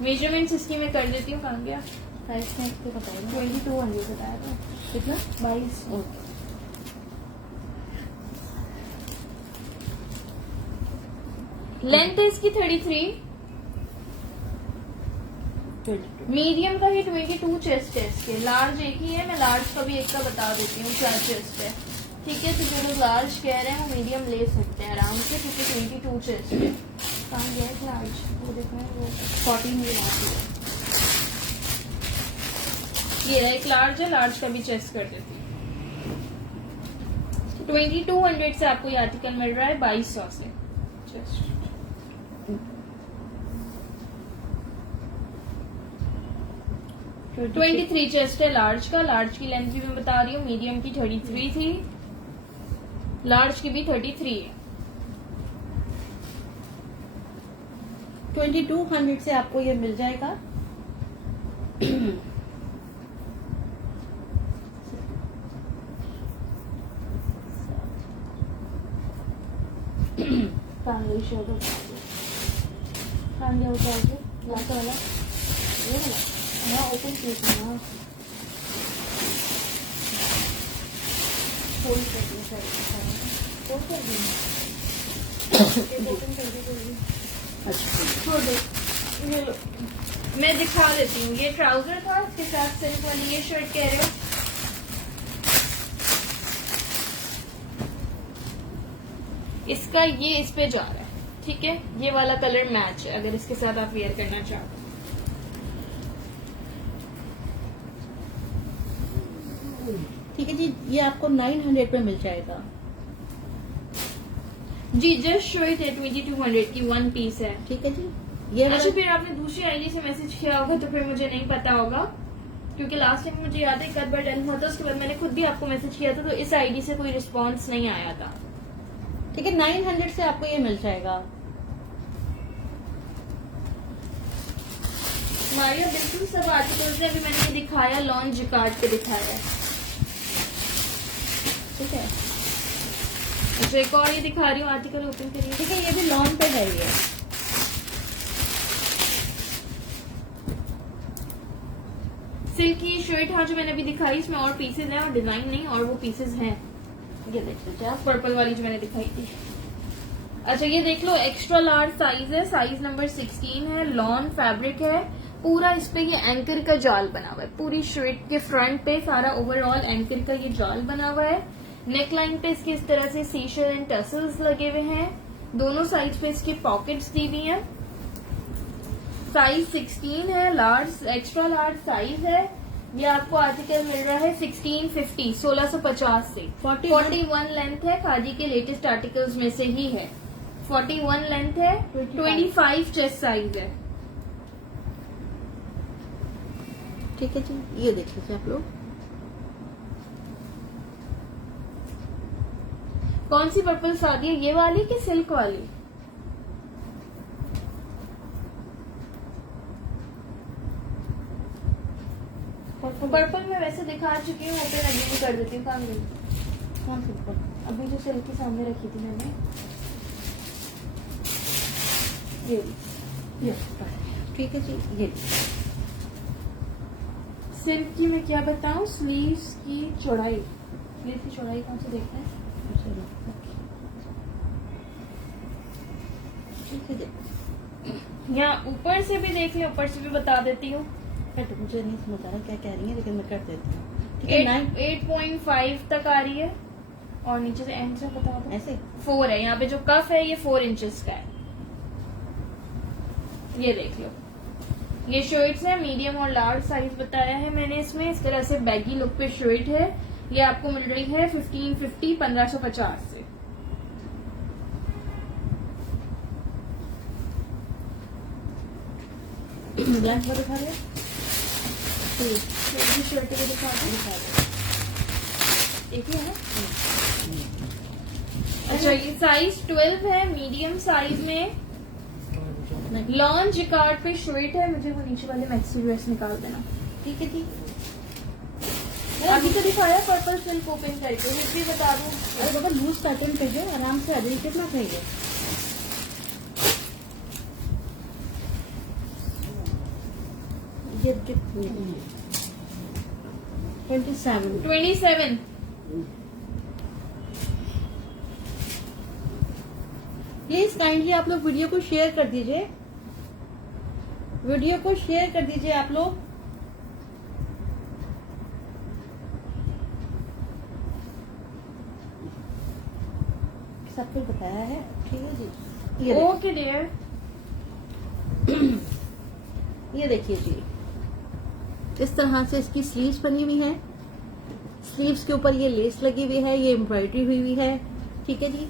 मेजरमेंट्स इसकी मैं कर देती हूँ। कहाँ गया? प्राइस में इसको बताइए 2200 बताया था। कितना। 22। ओके, लेंथ है इसकी 33, मीडियम का ही 22 चेस्ट है इसके। लार्ज एक ही है, मैं लार्ज का भी एक का बता देती हूँ क्या चेस्ट है। ठीक है, तो जो लोग लार्ज कह रहे हैं वो मीडियम ले सकते हैं आराम से, क्योंकि 22 चेस्ट है। कहाँ गया है लार्ज? वो देखो वो 14 ये लार्ज है। ये एक लार्ज है, लार्ज का भी चेस्ट कर देती हूँ। 2200 से आपको ये आर्टिकल मिल रहा है 2200 से चेस्ट। 23 चेस्ट है लार्ज का। लार्ज की लेंथ भी मैं बता रही हूँ, मीडियम की 33 थी, लार्ज की भी 33 है। 2200 से आपको ये मिल जाएगा। ओपन कीजिए फोल्ड कर दिया फोल्ड कर दिया ओपन कर दी। अच्छा, छोड़ दो, ये लो मैं दिखा देती हूँ। ये ट्राउजर था, इसके साथ सिर्फ वाली ये शर्ट कह रहे हो। इसका ये इस पे जा रहा है। ठीक है, ये वाला कलर मैच है अगर इसके साथ आप वेयर करना चाहो। ठीक है जी, ये आपको 900 पे मिल जाएगा। जी जस्ट शो इट है 2200 की 1 पीस है। ठीक है जी, ये अच्छा फिर आपने दूसरी आईडी से मैसेज किया होगा तो फिर मुझे नहीं पता होगा, क्योंकि लास्ट टाइम मुझे याद है एक बार डन हुआ था, उसके बाद मैंने खुद भी आपको मैसेज किया था, तो इस आईडी से कोई रिस्पांस नहीं आया था। ठीक है, 900 से आपको ये मिल जाएगा। मारिया बिल्कुल सब आर्टिकल्स है, अभी मैंने ये दिखाया लॉन्च जिकार्ड पे दिखाया है। ठीक है, अच्छा एक और ये दिखा रही हूँ आर्टिकल, ओपन करिए। ठीक है, ये भी लॉन पे है ये। सिल्क की शर्ट हाँ जो मैंने अभी दिखाई, इसमें और पीसेज हैं और डिजाइन नहीं, और वो पीसेज हैं। ये देख लीजिए आप। पर्पल वाली जो मैंने दिखाई थी। अच्छा ये देख लो, एक्स्ट्रा लार्ज साइज है, साइज नंबर 16 है, लॉन फैब्रिक है पूरा। इस पे ये एंकर का जाल बना हुआ है, पूरी शर्ट के फ्रंट पे सारा ओवरऑल एंकर का ये जाल बना हुआ है। नेक लाइन पे इसके इस तरह से सीशल एंड टसल्स लगे हुए हैं। दोनों साइड पे इसके पॉकेट्स दी हुई हैं। साइज 16 है, लार्ज एक्स्ट्रा लार्ज साइज है। ये आपको आर्टिकल मिल रहा है 1650 1650 से। 41 लेंथ है, खादी के लेटेस्ट आर्टिकल्स में से ही है। 41 लेंथ है, 25 चेस्ट साइज है। ठीक है जी, ये देख लीजिए आप लोग। कौन सी पर्पल साड़ी है, ये वाली कि सिल्क वाली? पर्पल में वैसे दिखा चुकी हूँ, ओपन अगेन कर देती हूँ। काम गई कौन सी पर्पल? अभी जो सिल्क के सामने रखी थी मैंने, ये ठीक है जी, ये सिल्क की मैं क्या बताऊँ, स्लीव्स की चौड़ाई, स्लीव की चौड़ाई कौन सी देखते हैं? ठीक है जी। या ऊपर से भी देख ले, ऊपर से भी बता देती हूँ। बट मुझे नहीं समझ आ रहा क्या कह रही है, लेकिन मैं कर देती हूँ। ठीक है, 8.5 तक आ रही है और नीचे से एंड से बता दो। ऐसे 4 है, यहाँ पे जो कफ है ये 4 इंचेस का है। ये देख लो, ये शर्ट्स है, मीडियम और लार्ज साइज बताया है मैंने इसमें। इस तरह से बैगी लुक पे शर्ट है। ये आपको मिल रही है 1550 1550 से। ब्लैक वाला दिखा रहे शर्ट को दिखा दो, एक ही है ना? अच्छा, ये साइज 12 है, मीडियम साइज में लॉन जिकार्ड पे शर्ट है। मुझे वो नीचे वाले मैक्सी ड्रेस निकाल देना। ठीक है जी। अभी तो दिखाया पर्पल सिल्क ओपन करके, ये भी बता दूं। अरे बाबा, लूज पैटर्न पे है, आराम से आ जाइए। कितना चाहिए? ये 27। प्लीज काइंडली आप लोग वीडियो को शेयर कर दीजिए, वीडियो को शेयर कर दीजिए आप लोग। सब कुछ बताया है, ठीक है जी। ये ओके डियर। ये देखिए जी, इस तरह से इसकी स्लीव्स बनी हुई है। स्लीव्स के ऊपर ये लेस लगी हुई है, ये एम्ब्रॉयडरी हुई हुई है। ठीक है जी,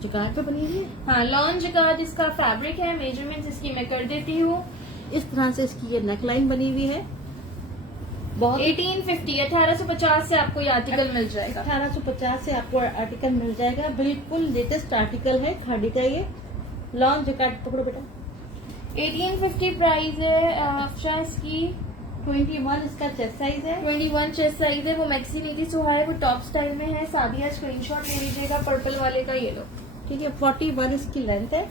जिकार्ड पे बनी हुई है। हाँ, लॉन जिकार्ड इसका फैब्रिक है। मेजरमेंट इसकी मैं कर देती हूँ। इस तरह से इसकी ये नेक लाइन बनी हुई है। बहुत 1850 1850 से आपको ये आर्टिकल मिल जाएगा। 1850 से आपको आर्टिकल मिल जाएगा। बिल्कुल लेटेस्ट आर्टिकल है खादी का। ये लॉन्ग जिकार्ड पकड़ो बेटा। 1850 प्राइस है। अफशा इसकी 21 इसका चेस्ट साइज है। 21 चेस्ट साइज है। वो मैक्सी नीति सुहा है, वो टॉप स्टाइल में है। सादिया स्क्रीनशॉट ले लीजिएगा पर्पल वाले का। ये लो, ठीक है। 41 इसकी लेंथ है।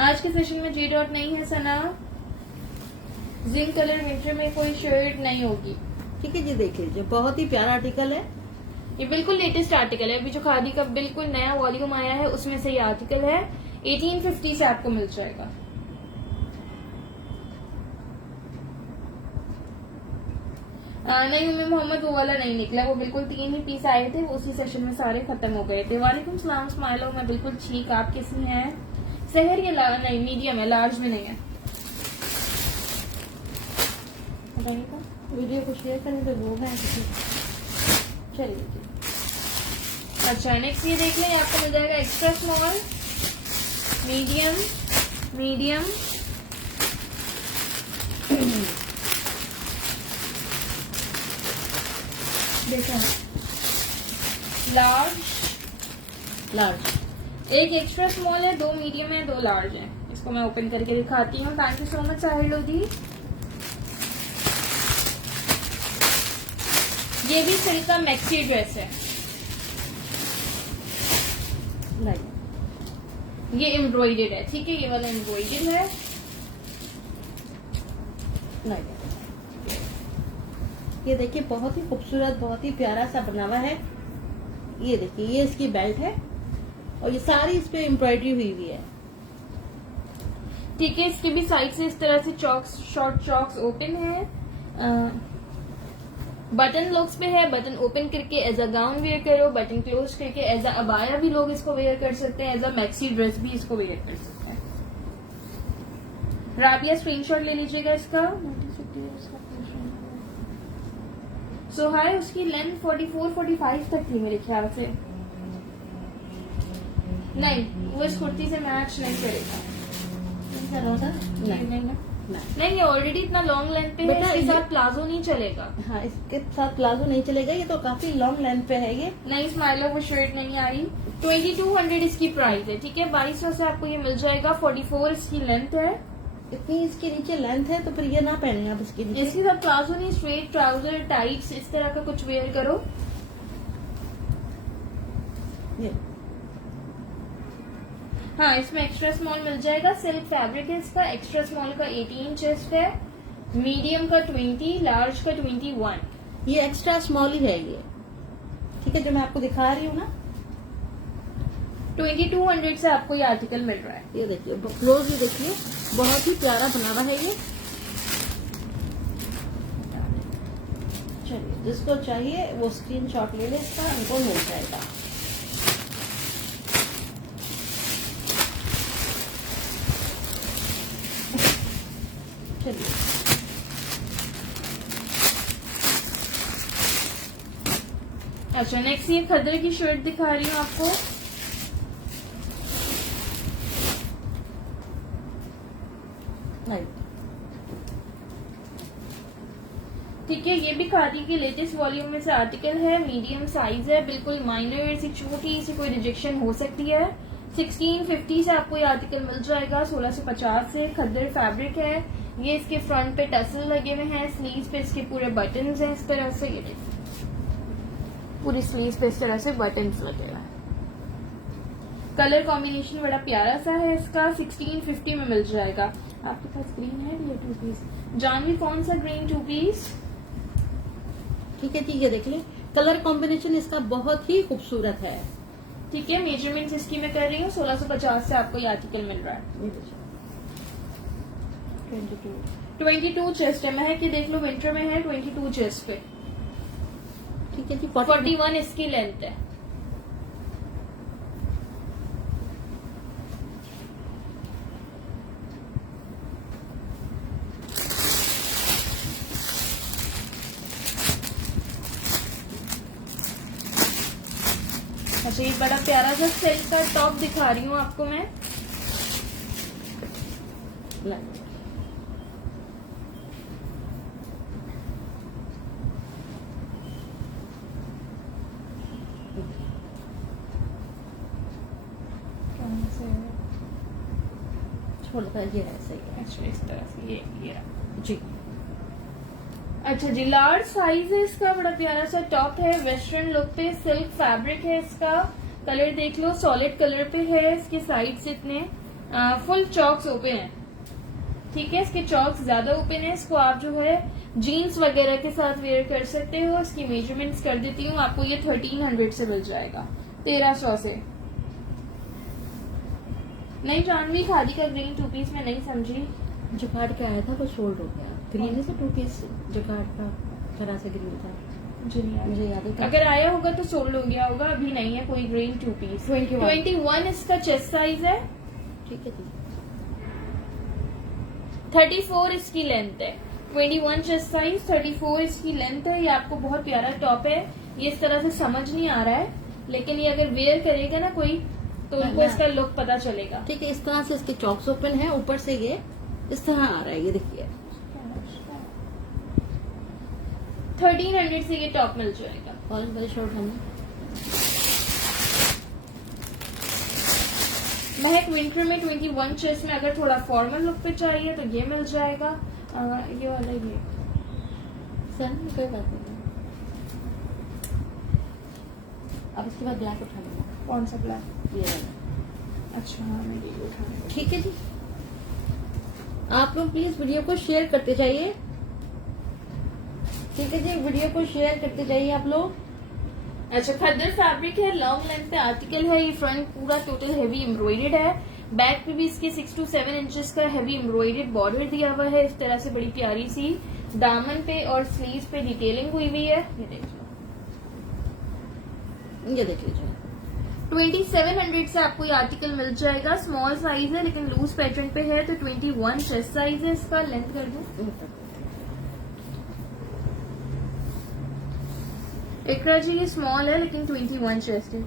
आज के सेशन में जी डॉट नहीं है सना। जिंक कलर विंटर में कोई शर्ट नहीं होगी। ठीक है जी, देख लीजिए, बहुत ही प्यारा आर्टिकल है। ये बिल्कुल लेटेस्ट आर्टिकल है। अभी जो खादी का बिल्कुल नया वॉल्यूम आया है उसमें से ये आर्टिकल है। 1850 से आपको मिल जाएगा। नहीं उम्मे मोहम्मद वो वाला नहीं निकला। वो बिल्कुल 3 ही पीस आए थे, वो उसी सेशन में सारे खत्म हो गए थे। वालेकुम सलाम स्माइलो, मैं बिल्कुल ठीक। आप कैसी हैं? सहर ये नहीं मीडियम है, लार्ज में नहीं है। बताइएगा, वीडियो को शेयर करें तो लोग हैं। चलिए जी। अच्छा, नेक्स्ट ये देख लें, आपको मिल जाएगा एक्स्ट्रा स्मॉल, मीडियम, मीडियम, देखो लार्ज, लार्ज। एक एक्स्ट्रा स्मॉल है, 2 मीडियम है, 2 लार्ज है। इसको मैं ओपन करके दिखाती हूँ। Thank you so much Sahir Lodhi. ये भी सिल्क का मैक्सी ड्रेस है। ये एम्ब्रॉयडेड है, ठीक है। ये वाला एम्ब्रॉयडेड है। ये देखिए, बहुत ही खूबसूरत, बहुत ही प्यारा सा बना हुआ है। ये देखिए, ये इसकी बेल्ट है और ये सारी इस पे एम्ब्रॉयडरी हुई हुई है। ठीक है। इसके भी साइड से इस तरह से चॉक्स, शॉर्ट चॉक्स ओपन है। बटन लुक्स पे है। बटन ओपन करके एज अ गाउन वेयर करो, बटन क्लोज करके एज अ अबाया भी लोग इसको वेयर कर सकते हैं, एज अ मैक्सी ड्रेस भी इसको वेयर कर सकते हैं। राबिया स्क्रीनशॉट ले लीजिएगा इसका। सो हाय, उसकी लेंथ 44-45 तक थी मेरे ख्याल से। नहीं, वो इस कुर्ती से मैच नहीं करेगा। नहीं, ये ऑलरेडी इतना लॉन्ग लेंथ पे है, बेटा, इसके ये- साथ प्लाजो नहीं चलेगा। हाँ, इसके साथ प्लाजो नहीं चलेगा, ये तो काफी लॉन्ग लेंथ पे है ये। नहीं स्माइलो, वो शर्ट नहीं आ रही। 2200 इसकी प्राइस है, ठीक है। 2200 से आपको ये मिल जाएगा। 44 इसकी लेंथ है। इतनी इसके नीचे लेंथ है तो फिर ये ना पहने आप इसके नीचे। इसके साथ प्लाजो नहीं, स्ट्रेट ट्राउजर, टाइट्स, इस तरह का कुछ वेयर करो। ये हाँ, इसमें एक्स्ट्रा स्मॉल मिल जाएगा। सिल्क फैब्रिक है इसका। एक्स्ट्रा स्मॉल का 18 चेस्ट है, मीडियम का 20, लार्ज का 21। ये एक्स्ट्रा स्मॉल ही है ये, ठीक है, जो मैं आपको दिखा रही हूँ ना। 2200 से आपको ये आर्टिकल मिल रहा है। ये देखिए, क्लोज भी देखिए, बहुत ही प्यारा बना हुआ है ये। चलिए, जिसको चाहिए वो स्क्रीनशॉट ले ले इसका, उनको मिल जाएगा। चलिए, अच्छा, नेक्स्ट ये खदर की शर्ट दिखा रही हूँ आपको। राइट, ठीक है, ये भी खादी की लेटेस्ट वॉल्यूम में से आर्टिकल है। मीडियम साइज है, बिल्कुल माइनर सी छोटी सी कोई रिजेक्शन हो सकती है। 1650 से आपको ये आर्टिकल मिल जाएगा। 1650 से खद्दर फैब्रिक है ये। इसके फ्रंट पे टसल लगे हुए हैं, स्लीव पे इसके पूरे बटन्स हैं इस तरह से। ये देखिए, पूरी स्लीव पे इस तरह से बटन्स लगे हुए हैं। कलर कॉम्बिनेशन बड़ा प्यारा सा है इसका। 1650 में मिल जाएगा। आपके पास ग्रीन है ये 2 पीस? जानवी, कौन सा ग्रीन 2 पीस? ठीक है, ठीक है, देख ले, कलर कॉम्बिनेशन इसका बहुत ही खूबसूरत है। ठीक है, मेजरमेंट्स इसकी मैं कर रही हूँ। 1650 से आपको ये आर्टिकल मिल रहा है। ये देखिए, 22 चेस्ट है। महक, ये देख लो, विंटर में है। 22 चेस्ट पे ठीक है जी। 41 इसकी लेंथ है। अच्छा, ये बड़ा प्यारा सा सिल्क का टॉप दिखा रही हूँ आपको मैं। लाइट, छोड़ कर ये है, सही है। अच्छा, इस तरह से ये रहा। जी, अच्छा जी, लार्ज साइज है इसका। बड़ा प्यारा सा टॉप है, वेस्टर्न लुक पे। सिल्क फैब्रिक है इसका। कलर देख लो, सॉलिड कलर पे है। इसके साइड्स इतने फुल चॉक्स ओपन है, ठीक है। इसके चॉक्स ज्यादा ओपन है। इसको आप जो है जीन्स वगैरह के साथ वेयर कर सकते हो। इसकी मेजरमेंट्स कर देती हूँ आपको। ये 1300 से मिल जाएगा, 1300 से। नहीं जानवी, खादी का ग्रीन 2 पीस में नहीं समझी। जुगाड़ के आया था वो सोल्ड हो गया। ग्रीन से 2 पीस जुगाड़ का तरह से ग्रीन था, मुझे याद है। अगर आया होगा तो सोल्ड हो गया होगा, अभी नहीं है कोई ग्रीन 2 पीस। 21 इसका चेस्ट साइज है। ठीक है जी। 34 इसकी लेंथ है। 21 चेस्ट साइज, 34 इसकी लेंथ है। ये आपको बहुत प्यारा टॉप है। ये इस तरह से समझ नहीं आ रहा है, लेकिन ये अगर वेयर करेगा ना कोई तो उनको इसका लुक पता चलेगा। ठीक है, इस तरह से इसके चॉक्स ओपन है, ऊपर से ये इस तरह आ रहा है, ये देखिए। 1300 से ये टॉप मिल जाएगा। कॉलर वाली शर्ट हमें महक, विंटर में 21 चेस्ट में अगर थोड़ा फॉर्मल लुक पे चाहिए तो ये मिल जाएगा। ये वाला ये सर कोई बात नहीं। अब इसके बाद ब्लैक उठा लेना, कौन सा ब्लैक? ये वाला। अच्छा, हाँ, मैं ये उठा लूंगी। ठीक है जी। आप लोग प्लीज वीडियो को शेयर करते जाइए। ठीक है जी, वीडियो को शेयर करते जाइए आप लोग। अच्छा, खद्दर फैब्रिक है, लॉन्ग लेंथ पे आर्टिकल है। ये फ्रंट पूरा टोटल हैवी एम्ब्रॉयडेड है। बैक पे भी इसके 6 to 7 इंचेस का हैवी एम्ब्रॉयडेड बॉर्डर दिया हुआ है। इस तरह से बड़ी प्यारी सी दामन पे और स्लीव पे डिटेलिंग हुई हुई है। ये देख लो, ये देख लीजिए, 2700 से आपको ये आर्टिकल मिल जाएगा। स्मॉल साइज है लेकिन लूज पैटर्न पे है, तो 21 चेस्ट साइज है इसका। लेंथ कर दूं, इकरा जी ये स्मॉल है लेकिन 21 चेस्ट है।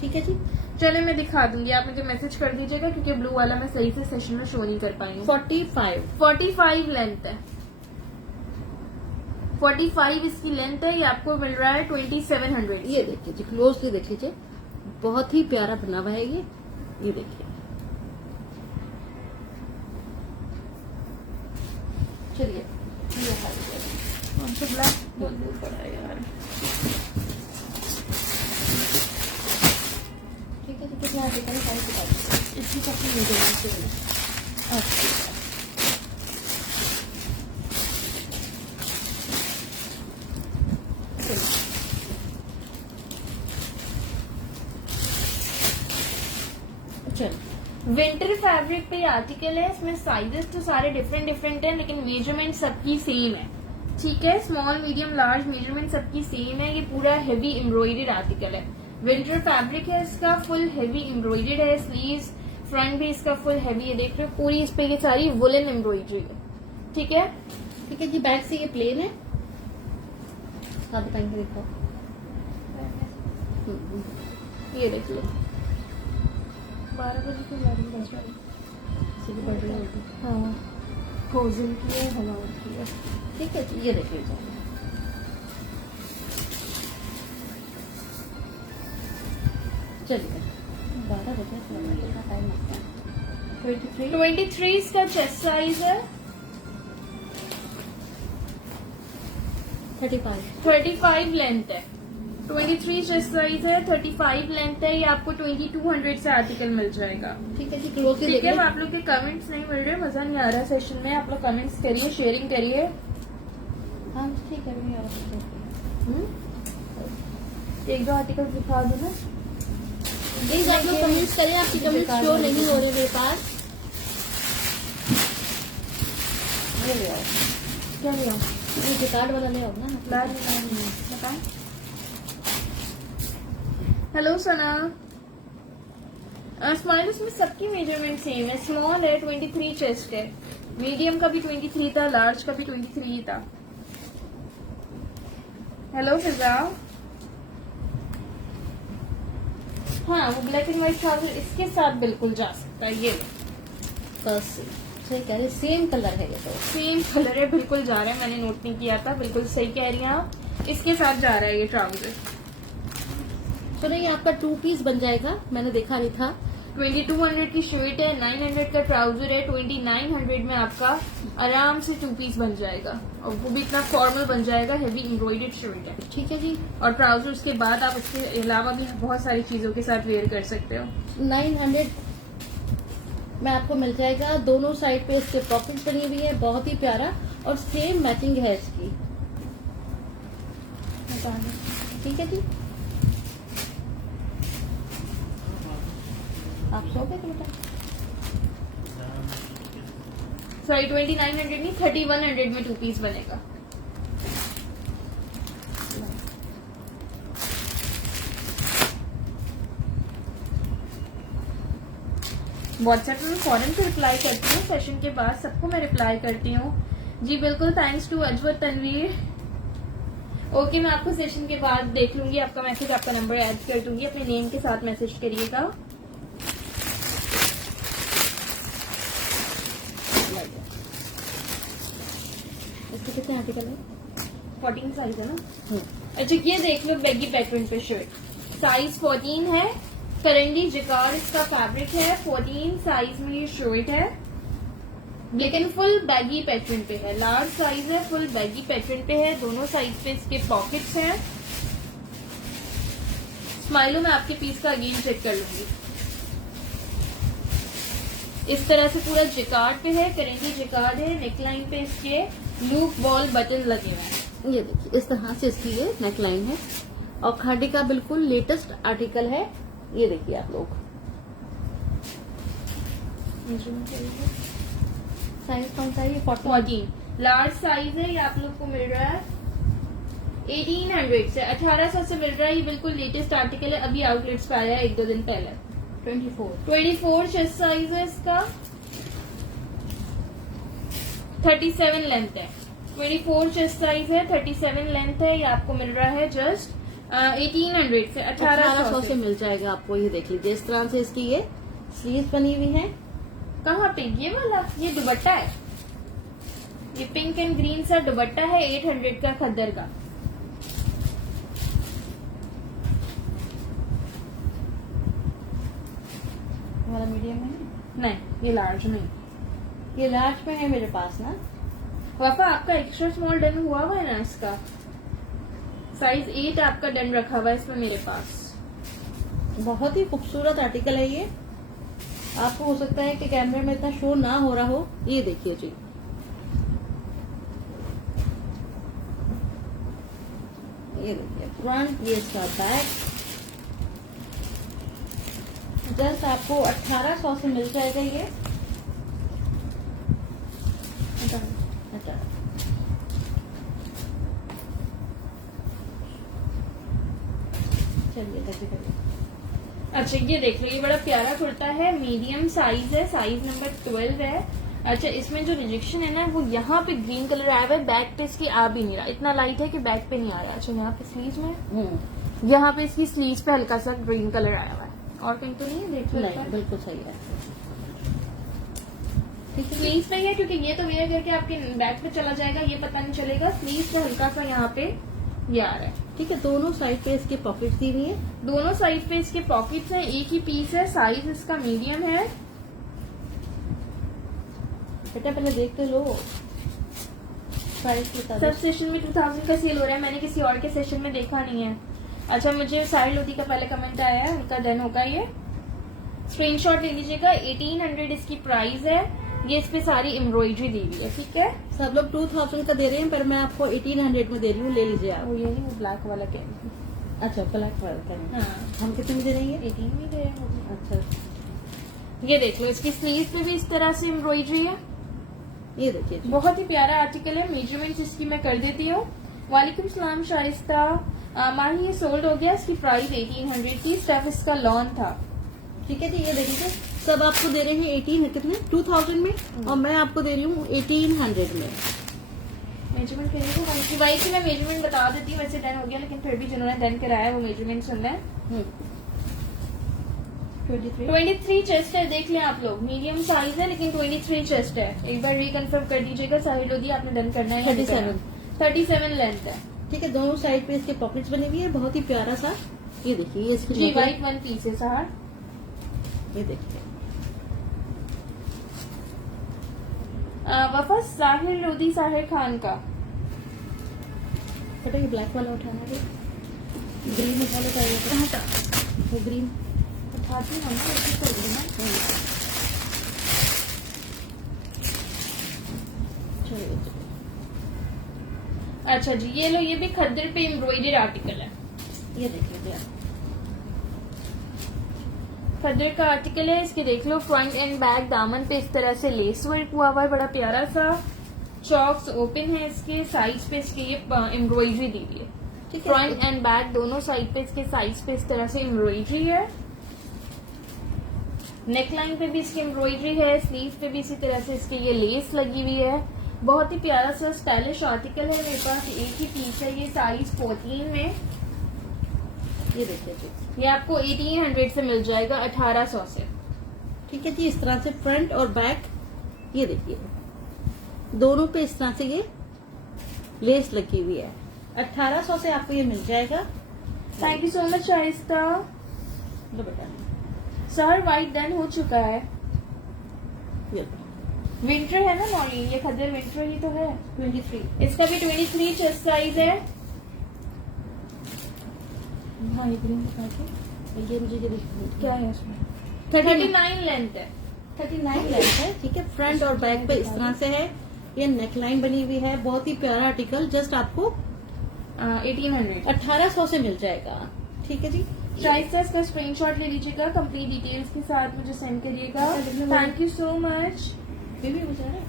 ठीक है जी। चले मैं दिखा दूंगी, आप मुझे मैसेज कर दीजिएगा क्योंकि ब्लू वाला मैं सही से सेशन में शो नहीं कर पाई हूँ। 45 लेंथ है, 45 इसकी लेंथ है। ये आपको मिल रहा है 2700। ये देखिए जी, क्लोजली देख लीजिए, बहुत ही प्यारा बना हुआ है ये देखिए। चलिए हमसे ब्लैक बोल दूर पड़ा है यार। ठीक है जी, कितना आर्टिकल है साइज बता दीजिए। इसकी सबकी मेजरमेंट चाहिए। अच्छा, चलो विंटर फैब्रिक पे ये आर्टिकल है। इसमें साइजेस तो सारे डिफरेंट डिफरेंट हैं लेकिन मेजरमेंट सबकी सेम है। ठीक है, स्मॉल मीडियम लार्ज मेजरमेंट सबकी सेम है। ये पूरा हेवी एम्ब्रॉयडर्ड आर्टिकल है। विंटर फैब्रिक है इसका, फुल हेवी एम्ब्रॉयडर्ड है। स्लीव्स फ्रंट भी इसका फुल हेवी है, देख रहे हो पूरी इस पे ये सारी वुलन एम्ब्रॉयडरी है। ठीक है, ठीक है जी। बैक से ये प्लेन है, हाथ पहन के देखो। ये देख लो 12 बजे की गाड़ी बज रही सीधी बढ़ रही होगी। हाँ, कोजिन की है, हवा की है। ठीक है जी, ये देख लीजिए। चलिए 12 बजे कितना टाइम लगता है? 23 इसका चेस्ट साइज है। 35 लेंथ है। 23 चेस्ट साइज है, 35 लेंथ है। ये आपको 2200 से आर्टिकल मिल जाएगा। ठीक है जी, क्लोजली ठीक है, देखिए। आप लोग के कमेंट्स नहीं मिल रहे, मजा नहीं आ रहा सेशन में। आप लोग कमेंट्स करिए, शेयरिंग करिए। हाँ ठीक है भैया, एक दो आर्टिकल दिखा दो ना। प्लीज आप लोग कमेंट्स करें, आपकी कमेंट्स शो नहीं हो रहे मेरे पास। ये ले आओ, क्या लिया? ये जिकार्ड वाला ले आओ ना। बताएं। हेलो सना, स्माइल में सबकी मेजरमेंट सेम है। स्मॉल है 23 चेस्ट है, मीडियम का भी 23 था, लार्ज का भी 23 था। हेलो फिजा, हाँ वो ब्लैक एंड व्हाइट ट्राउजर इसके साथ बिल्कुल जा सकता है। ये बस सही कह रहे, सेम कलर है ये तो। सेम कलर है, बिल्कुल जा रहा है। मैंने नोट नहीं किया था, बिल्कुल सही कह रही हैं आप। इसके साथ जा रहा है ये ट्राउजर। चलो ये आपका 2 पीस बन जाएगा, मैंने देखा नहीं था। 2200 की शर्ट है, 900 का ट्राउजर है। 2900 में आपका आराम से 2 पीस बन जाएगा और वो भी इतना फॉर्मल बन जाएगा। हेवी एम्ब्रॉयडर्ड शर्ट है। ठीक है जी। और ट्राउजर उसके बाद आप इसके अलावा भी बहुत सारी चीजों के साथ वेयर कर सकते हो। 900 में आपको मिल जाएगा। दोनों साइड पे इसके पॉकेट बनी हुई है, बहुत ही प्यारा, और सेम मैचिंग है इसकी। ठीक है जी। आप सो गए बेटा? सॉरी 2900 नहीं, 3100 में 2 पीस बनेगा। व्हाट्सएप में फॉरन से रिप्लाई करती हूँ, सेशन के बाद सबको मैं रिप्लाई करती हूँ। जी बिल्कुल, थैंक्स टू अजवर तनवीर। ओके, मैं आपको सेशन के बाद देख लूंगी, आपका मैसेज, आपका नंबर ऐड कर दूंगी। अपने नेम के साथ मैसेज करिएगा। इसके कितने आर्टिकल है? 14 साइज है ना। अच्छा, ये देख लो बैगी पैटर्न पे शर्ट, साइज 14 है। करंडी जिकार इसका फैब्रिक है। 14 साइज में ये शर्ट है, लेकिन फुल बैगी पैटर्न पे है। लार्ज साइज है, फुल बैगी पैटर्न पे है। दोनों साइज पे इसके पॉकेट्स हैं। स्माइलो में आपके पीस का अगेन चेक कर लूंगी। इस तरह से पूरा जिकार्ड पे है, करंडी जिकार्ड है। नेकलाइन पे इसके लूप बॉल बटन लगे हुए हैं। ये देखिए, इस तरह से इसकी ये नेकलाइन है और खादी का बिल्कुल लेटेस्ट आर्टिकल है। ये देखिए आप लोग, साइज कौन सा है? ये 14। लार्ज साइज है, ये आप लोग को मिल रहा है 1800 से 1800 से मिल रहा है। ये बिल्कुल लेटेस्ट आर्टिकल है, अभी आउटलेट्स पे आया है 1-2 दिन पहले। 24 चेस्ट साइज है इसका, 37 लेंथ है। 24 चेस्ट साइज है, 37 लेंथ है। ये आपको मिल रहा है जस्ट 1800 से 1800 से मिल जाएगा आपको। ये देख लीजिए इस तरह से इसकी ये स्लीव बनी हुई है। कहाँ पे ये वाला? ये दुपट्टा है, ये पिंक एंड ग्रीन सा दुपट्टा है 800 का खद्दर का। हमारा मीडियम है, नहीं ये लार्ज नहीं, ये लार्ज में है मेरे पास ना। पापा आपका एक्स्ट्रा स्मॉल डन हुआ हुआ है ना, इसका साइज 8 आपका डन रखा हुआ है इसमें मेरे पास। बहुत ही खूबसूरत आर्टिकल है ये। आपको हो सकता है कि कैमरे में इतना शो ना हो रहा हो। ये देखिए जी, ये देखिए फ्रंट, ये इसका बैक। जस्ट आपको 1800 से मिल जाएगा ये। चलिए अच्छा ये देख लो, ये बड़ा प्यारा कुर्ता है, मीडियम साइज है, साइज नंबर 12 है। अच्छा इसमें जो रिजेक्शन है ना वो यहाँ पे ग्रीन कलर आया हुआ है, बैक पे इसकी आ भी नहीं रहा, इतना लाइट है कि बैक पे नहीं आ रहा। अच्छा यहाँ पे स्लीव में, यहाँ पे इसकी स्लीव पे हल्का सा ग्रीन कलर आया हुआ है, और कहीं तो नहीं है? देख लो नहीं, बिल्कुल सही है। स्लीव पे है, क्योंकि ये तो वेयर करके आपके बैक पे चला जाएगा, ये पता नहीं चलेगा। स्लीव पे हल्का सा यहाँ पे ये आ रहा है। ठीक है, दोनों साइड पे इसके पॉकेट्स दी हुई है। दोनों साइड पे इसके पॉकेट्स हैं, एक ही पीस है, साइज इसका मीडियम है। बेटा पहले देख तो लो, प्राइस बता दो। सब सेशन में 2000 का सेल हो रहा है, मैंने किसी और के सेशन में देखा नहीं है। अच्छा मुझे साहिल लोधी का पहले कमेंट आया है, उनका डन होगा ये, स्क्रीनशॉट ले लीजिएगा। 1800 इसकी प्राइस है, ये इस पे सारी एम्ब्रॉयडरी दी हुई है। ठीक है, सब लोग 2000 का दे रहे हैं, पर मैं आपको 1800 में दे रही हूँ, ले लीजिए आप। वो ये नहीं, वो ब्लैक वाला कह रही थी। अच्छा ब्लैक वाला का, हाँ हम कितने में दे रही है? 18 में दे रहे हैं। अच्छा ये देख लो, इसकी स्लीव पे भी इस तरह से एम्ब्रॉयडरी है। ये देखिए जी। बहुत ही प्यारा आर्टिकल है। मेजरमेंट इसकी मैं कर देती हूँ। वालेकुम सलाम शाइस्ता माही, ये सोल्ड हो गया, इसकी प्राइस 1800 की, स्टफ इसका लॉन था। ठीक है जी, ये देखिए सब आपको दे रहे हैं 18 कितने 2000 में, और मैं आपको दे रही हूँ 1800 में। मेजरमेंट करिए, वाई की मैं मेजरमेंट बता देती हूँ, वैसे डन हो गया, लेकिन फिर भी जिन्होंने डन कराया वो मेजरमेंट सुन लें। 23 चेस्ट है, देख लें आप लोग, मीडियम साइज है लेकिन 23 चेस्ट है। एक बार रिकन्फर्म कर दीजिएगा साहिल लोधी, आपने डन करना है। 37 लेंथ है। ठीक है, दोनों साइड पे इसके पॉकेट्स बने हुए हैं, बहुत ही प्यारा सा। ये देखिए, ये इसकी जी वाइट वन पीस है सहार। ये देखिए वफा साहिल लोधी साहिर खान का। बेटा ये ब्लैक वाला उठाना है, ग्रीन वाला चाहिए। हटा, वो ग्रीन उठाती हूँ ना, ऐसे कर देना। चलिए। अच्छा जी, ये लो, ये भी खद्दर पे एम्ब्रॉयडर्ड आर्टिकल है। ये देखिए आप, खद्दर का आर्टिकल है, इसके देख लो फ्रंट एंड बैक, दामन पे इस तरह से लेस वर्क हुआ हुआ है, बड़ा प्यारा सा। चॉक्स ओपन है इसके, साइज पे इसके ये एम्ब्रॉयडरी दी हुई है। ठीक है। फ्रंट एंड बैक दोनों साइड पे इसके साइज पे इस तरह से एम्ब्रॉयडरी है। नेकलाइन पे भी इसकी एम्ब्रॉयडरी है, स्लीव पे भी इसी तरह से इसके ये लेस लगी हुई है। बहुत ही प्यारा सा स्टाइलिश आर्टिकल है, मेरे पास एक ही पीस है, ये साइज 14 में। ये देखिए जी, ये आपको 1800 से मिल जाएगा, 1800 से। ठीक है जी। इस तरह से फ्रंट और बैक, ये देखिए दोनों पे इस तरह से ये लेस लगी हुई है। 1800 से आपको ये मिल जाएगा। Thank you so much Shaista. लो बेटा, सर वाइट डन हो चुका है। ये लो। विंटर है ना मॉली, ये खद्दर विंटर ही तो है। 23। इसका भी 23 चेस्ट साइज है। हाँ ये ग्रीन दिखा के, ये मुझे क्या है उसमें? 39 लेंथ है। 39 लेंथ है। ठीक है, फ्रंट और बैक पे इस तरह से है, ये नेकलाइन बनी हुई है। बहुत ही प्यारा आर्टिकल, जस्ट आपको 1800। 1800 से मिल जाएगा। ठीक है जी। शाइस्ता इसका स्क्रीनशॉट ले लीजिएगा, कंप्लीट डिटेल्स के साथ मुझे सेंड करिएगा। Thank you so much. Baby हो जा रहा है,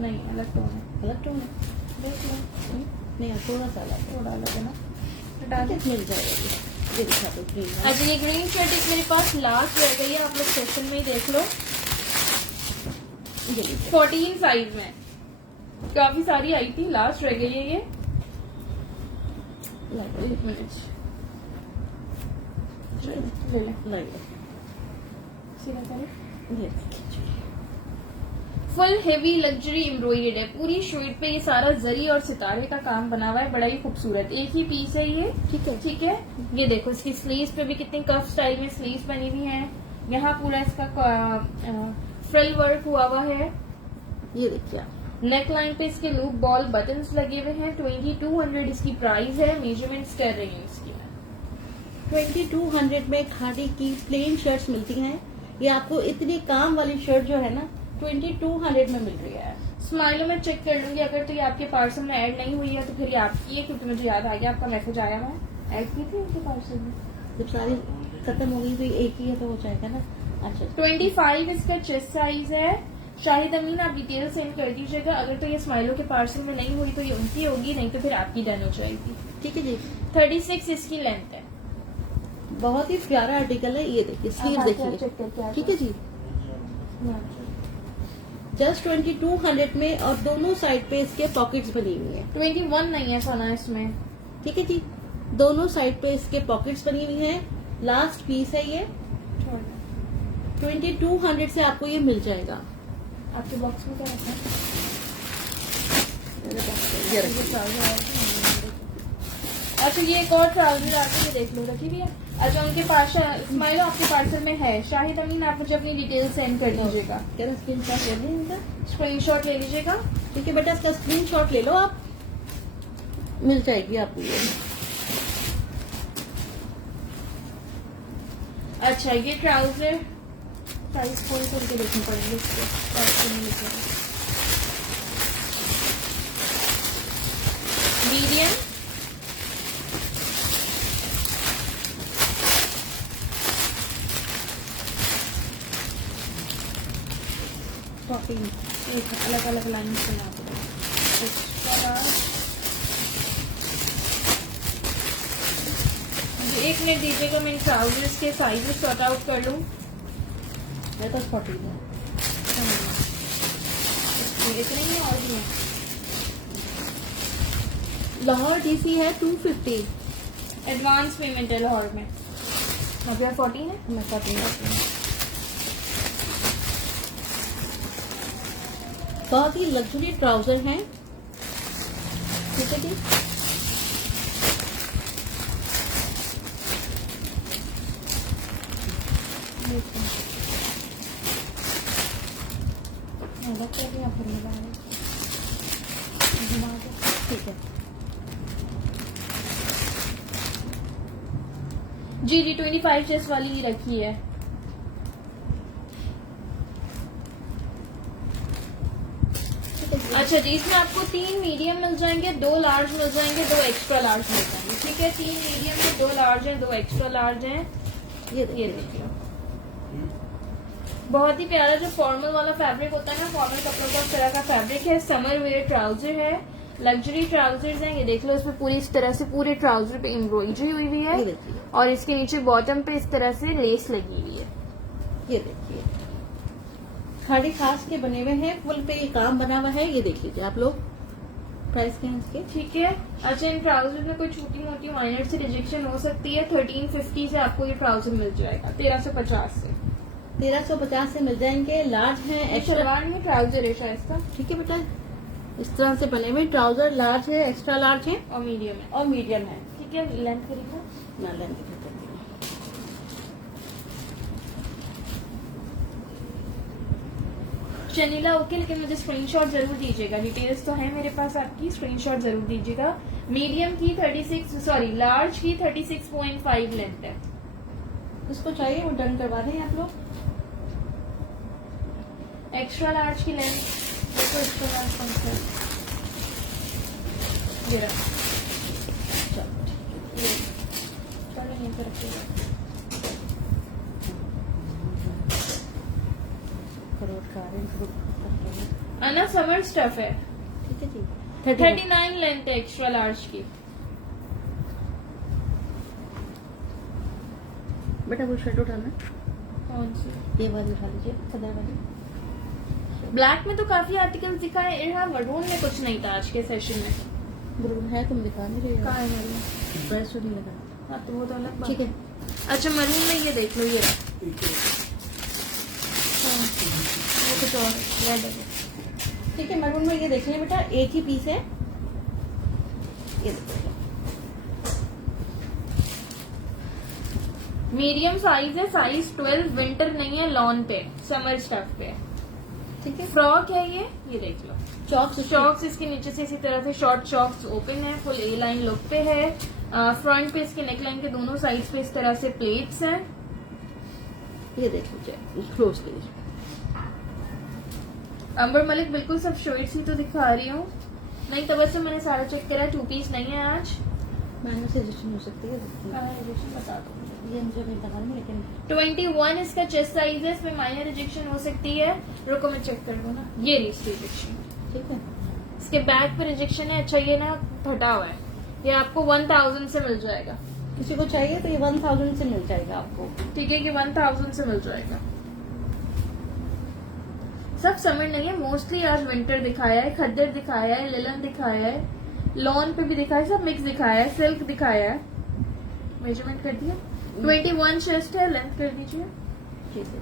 नहीं अलग तो है। अलग टोन है। देख लो, नहीं थोड़ा सा अलग है, थोड़ा अलग है ना, हटा दे। मिल जाएगा ये दिखा दो ग्रीन है। अच्छा, ये ग्रीन शर्ट एक मेरे पास लास्ट रह गई है, आप लोग सेशन में ही देख लो। ये लीजिए 14 साइज में काफी सारी आई थी, लास्ट रह गई है ये। एक मिनट, ले ले, सीधा करें। ये देखिए फुल हेवी लग्जरी एम्ब्रॉयडर्ड है, पूरी शर्ट पे ये सारा जरी और सितारे का काम बना हुआ है, बड़ा ही खूबसूरत। एक ही पीस है ये, ठीक है। ठीक है। ये देखो, इसकी स्लीव्स पे भी कितनी कफ स्टाइल में स्लीव्स बनी हुई हैं। यहाँ पूरा इसका फ्रिल वर्क हुआ हुआ है। ये देखिए आप, नेक लाइन पे इसके लूप बॉल बटन्स लगे हुए हैं। 2200 इसकी प्राइस है। मेजरमेंट्स कर रही हूँ इसकी। 2200 में खादी की प्लेन शर्ट्स मिलती हैं। ये आपको इतनी काम वाली शर्ट जो है ना 2200 में मिल रही है। स्माइलो में चेक कर लूंगी, अगर तो ये आपके पार्सल में ऐड नहीं हुई है तो फिर ये आपकी है, क्योंकि मुझे याद आ गया आपका मैसेज आया हुआ है। ऐड की थी आपके पार्सल में? जब सारी खत्म हो गई तो एक ही है तो हो जाएगा ना। अच्छा 25 इसका चेस्ट साइज है। शाहिद अमीन, आप डिटेल सेंड कर दीजिएगा। अगर तो ये स्माइलो के पार्सल में नहीं हुई तो ये उनकी होगी, नहीं तो फिर आपकी डन हो जाएगी। ठीक है जी। 36 इसकी लेंथ है। बहुत ही प्यारा आर्टिकल है। ये देखिए स्लीव देखिए, ठीक है जी। जस्ट 2200 में, और दोनों साइड पे इसके पॉकेट्स बनी हुई है। 21 नहीं है सोना इसमें। ठीक है जी, दोनों साइड पे इसके पॉकेट्स बनी हुई है। लास्ट पीस है ये। 2200 से आपको ये मिल जाएगा। आपके बॉक्स में क्या रखा है? ये रखिए। अच्छा, ये एक और ट्राउजर आते हैं, देख लो, रखी भी है। अच्छा, उनके पास स्माइलो आपके पार्सल में है। शाहिद अमीन, आप मुझे अपनी डिटेल सेंड कर दीजिएगा। क्या स्क्रीन शॉट ले लें इनका? स्क्रीनशॉट ले लीजिएगा। ठीक है बेटा, इसका स्क्रीन शॉट ले लो आप, मिल जाएगी आपको ये। अच्छा, ये ट्राउजर प्राइस खोल करके देखने पड़ेंगे इसके, प्राइस नहीं लिखे। मीडियम, शॉपिंग एक अलग अलग लाइन से ना दो। एक मिनट दीजिएगा, मैं ट्राउजर्स के साइजेस सॉर्ट आउट कर लूँ। मेरे पास 14 है। इतने ही और भी हैं। लाहौर डीसी है 250। एडवांस पेमेंट है लाहौर में। अभी आप 14 है। मैं 14 बहुत ही लग्जरी ट्राउजर हैं। ठीक है जी। ठीक है जी जी, 25 चेस्ट वाली ही रखी है। अच्छा जी, इसमें आपको 3 मीडियम मिल जाएंगे, 2 लार्ज मिल जाएंगे, 2 एक्स्ट्रा लार्ज मिल जाएंगे। ठीक है, 3 मीडियम है, 2 लार्ज है, 2 एक्स्ट्रा लार्ज है। ये ये देखिए, बहुत ही प्यारा जो फॉर्मल वाला फैब्रिक होता है ना, फॉर्मल कपड़ों का इस तरह का फैब्रिक है। समर वेयर ट्राउजर है, लग्जरी ट्राउजर्स हैं। ये देख लो, इसमें पूरी इस तरह से पूरे ट्राउजर पे एम्ब्रॉयडरी हुई हुई ये है, देखिए। और इसके नीचे बॉटम पे इस तरह से लेस लगी हुई है। ये देखिए खाड़ी खास के बने हुए हैं, फुल पे ये काम बना हुआ है। ये देख लीजिए आप लोग, प्राइस क्या है इसके? ठीक है। अच्छा, इन ट्राउजर में कोई छोटी मोटी माइनर से रिजेक्शन हो सकती है। 1350 से आपको ये ट्राउजर मिल जाएगा, 1350 से। 1350 से मिल जाएंगे। लार्ज है, एक्स्ट्रा। सलवार में ट्राउजर है शायद इसका, ठीक है बेटा, इस तरह से बने हुए ट्राउजर लार्ज है, एक्स्ट्रा लार्ज है और मीडियम है। और मीडियम है। ठीक है, लेंथ करेगा ना लेंथ दिखा देती हूँ। शनीला ओके, लेकिन मुझे स्क्रीनशॉट जरूर दीजिएगा। डिटेल्स तो है मेरे पास आपकी, स्क्रीनशॉट जरूर दीजिएगा। मीडियम की 36 लार्ज की 36.5 लेंथ है। इसको चाहिए वो डन करवा दें आप लोग। एक्स्ट्रा लार्ज की लेंथ देखो, एक्स्ट्रा लार्ज कौन सा है? ये रहा। चलो यहीं पे रखिएगा। करोड़ का अना समर स्टफ है। ठीक है जी। 39 लेंथ है एक्स्ट्रा लार्ज की। बेटा वो शर्ट उठाना, कौन सी? ये वाली उठा लीजिए, खदर वाली। ब्लैक में तो काफी आर्टिकल्स दिखाए, इरहा मरून में कुछ नहीं था आज के सेशन में। मरून है, तुम दिखा नहीं रही कहाँ हो, है मरून? ड्रेस तो नहीं लगा। हाँ तो वो तो अलग बात ठीक है, अच्छा मरून में ये देख लो, ये रहा। हाँ, वो कुछ और रेड है। ठीक है। मरून में ये देख लें बेटा, एक ही पीस है, ये देखो। मीडियम साइज है, साइज 12, विंटर नहीं है, लॉन पे, समर स्टफ पे। ठीक है। फ्रॉक है ये देख लो। चॉक्स चॉक्स इसके नीचे से इसी तरह से शॉर्ट चॉक्स ओपन है, फुल ए लाइन लुक पे है। फ्रंट पे इसके नेक लाइन के दोनों साइड पे इस तरह से प्लेट्स हैं। ये देख लीजिए, क्लोज कीजिए। अंबर मलिक बिल्कुल सब शर्ट्स ही तो दिखा रही हूँ, नहीं तो वैसे मैंने सारा चेक करा, 2 पीस नहीं है आज। मैंने सजेशन हो सकती है, बता दो। ये मुझे नहीं पता नहीं, लेकिन 21 इसका चेस्ट साइज है, इसमें माइनर रिजेक्शन हो सकती है। रुको मैं चेक कर लूँ ना, ये रही इसकी रिजेक्शन। ठीक है। इसके बैक पे रिजेक्शन है। अच्छा ये ना फटा हुआ है, ये आपको 1000 से मिल जाएगा। किसी को चाहिए तो ये 1000 से मिल जाएगा आपको। ठीक है कि 1000 से मिल जाएगा। सब समर नहीं है, मोस्टली आज विंटर दिखाया है, खद्दर दिखाया है, लिलन दिखाया है, लॉन पे भी दिखाया है, सब मिक्स दिखाया है, सिल्क दिखाया है। मेजरमेंट कर दिया। 21 चेस्ट है, लेंथ कर दीजिए। ठीक है।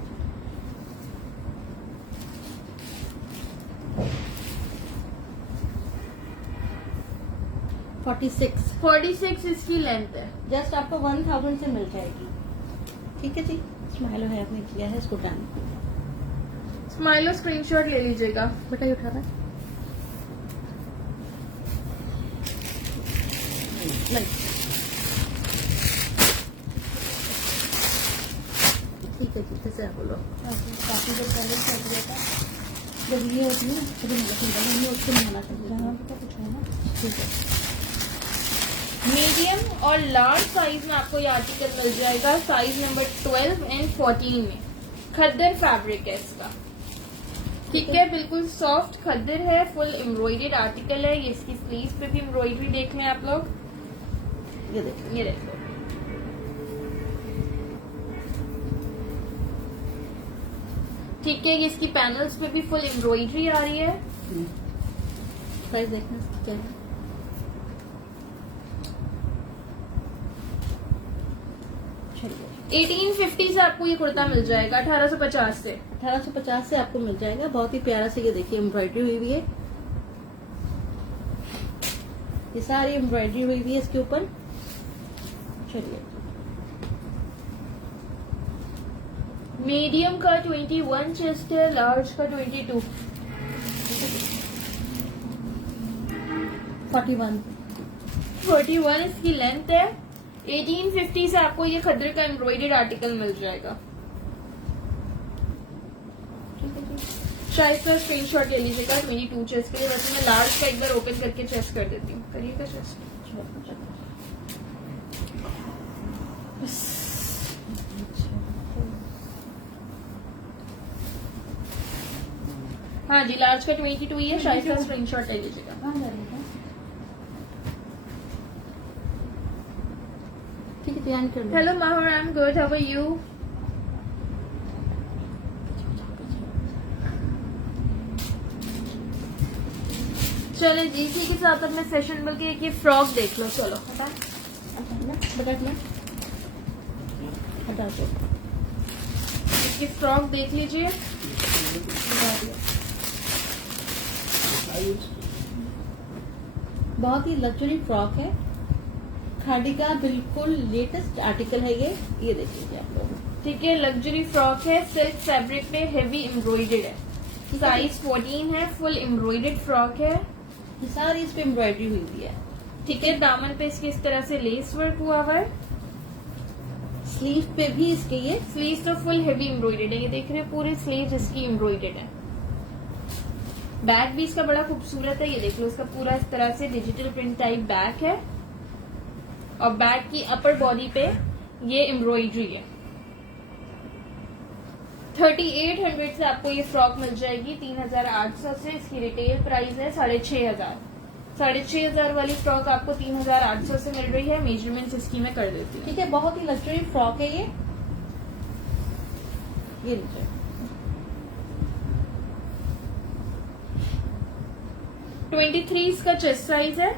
46 इसकी लेंथ है। जस्ट आपको 1000 से मिल जाएगी। ठीक है जी। स्माइलो है, आपने किया है इसको डन। स्माइलो स्क्रीनशॉट ले लीजिएगा। बेटा ये उठा रहा है नहीं। ठीक है जी, कैसे आप बोलो। काफी देर पहले चल गया था, जब ये होती है ना तभी ये उसको नहीं आना चाहिए। कुछ है ना। ठीक है। मीडियम और लार्ज साइज में आपको ये आर्टिकल मिल जाएगा, साइज नंबर 12 एंड 14 में। खद्दर फैब्रिक है इसका। ठीक है, बिल्कुल सॉफ्ट खद्दर है, फुल एम्ब्रॉयडर्ड आर्टिकल है। ये इसकी स्लीव्स पे भी एम्ब्रॉयडरी देख लें आप लोग, ये देखो, ये देखो। ठीक है, ये इसकी पैनल्स पे भी फुल एम्ब्रॉयडरी आ रही है। साइज देखना इसकी क्या है। चलिए 1850 से आपको ये कुर्ता मिल जाएगा, 1850 से। 1850 से आपको मिल जाएगा। बहुत ही प्यारा से ये देखिए एम्ब्रॉयडरी हुई हुई है, ये सारी एम्ब्रॉयडरी हुई हुई है इसके ऊपर। चलिए मीडियम का 21 चेस्ट है, लार्ज का 22। 41 इसकी लेंथ है। 1850 से आपको ये खद्दर का एम्ब्रॉयडर्ड आर्टिकल मिल जाएगा। शायद का स्क्रीनशॉट ले लीजिएगा 22 चेस्ट के लिए। वैसे मैं लार्ज का एक बार ओपन करके चेस्ट कर देती हूँ। करिएगा चेस्ट। हाँ जी, लार्ज का 22 ही है। शायद का स्क्रीनशॉट ले लीजिएगा। ठीक है, तैयार कर लो। Hello Mahaur, I am good, how are you? चले जी, इसी के साथ अपने सेशन बल्कि एक ये फ्रॉक देख लो। चलो बता दो। इसकी फ्रॉक देख लीजिए। बहुत ही लग्जरी फ्रॉक है, खादी का बिल्कुल लेटेस्ट आर्टिकल है ये देख लीजिए आप लोग। ठीक है, लग्जरी फ्रॉक है, सिल्क फैब्रिक पे हेवी एम्ब्रॉयडर्ड है, साइज 14 है, फुल एम्ब्रॉयडर्ड फ्रॉक है। ये सारी इस पे एम्ब्रॉयडरी हुई हुई है। ठीक है, दामन पे इसके इस तरह से लेस वर्क हुआ हुआ है। स्लीव पे भी इसके ये स्लीव तो फुल हेवी एम्ब्रॉयडर्ड है, ये देख रहे हैं पूरे स्लीव इसकी एम्ब्रॉयडर्ड है। बैक भी इसका बड़ा खूबसूरत है, ये देख लो, इसका पूरा इस तरह से डिजिटल प्रिंट टाइप बैक है और बैक की अपर बॉडी पे ये एम्ब्रॉयडरी है। 3800 से आपको ये फ्रॉक मिल जाएगी, 3800 से। इसकी रिटेल प्राइस है 6500। 6,500 वाली फ्रॉक आपको 3,800 से मिल रही है। मेजरमेंट्स इसकी मैं कर देती हूँ। ठीक है, बहुत ही लग्जरी फ्रॉक है ये लीजिए। 23 इसका चेस्ट साइज है।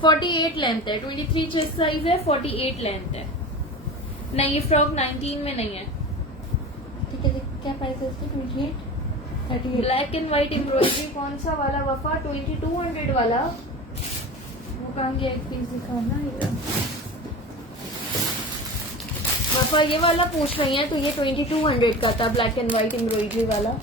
(48) लेंथ है। 23 चेस्ट साइज है, 48 लेंथ है। नहीं, ये फ्रॉक 19 में नहीं है। ठीक है जी, क्या प्राइस है इसकी? 28, 38। ब्लैक एंड व्हाइट एम्ब्रॉयडरी कौन सा वाला वफा? 2200 वाला। वो कहाँ गया? एक पीस दिखाना ये वफा, ये वाला पूछ रही है तो ये 2200 का था, ब्लैक एंड व्हाइट एम्ब्रॉयडरी वाला।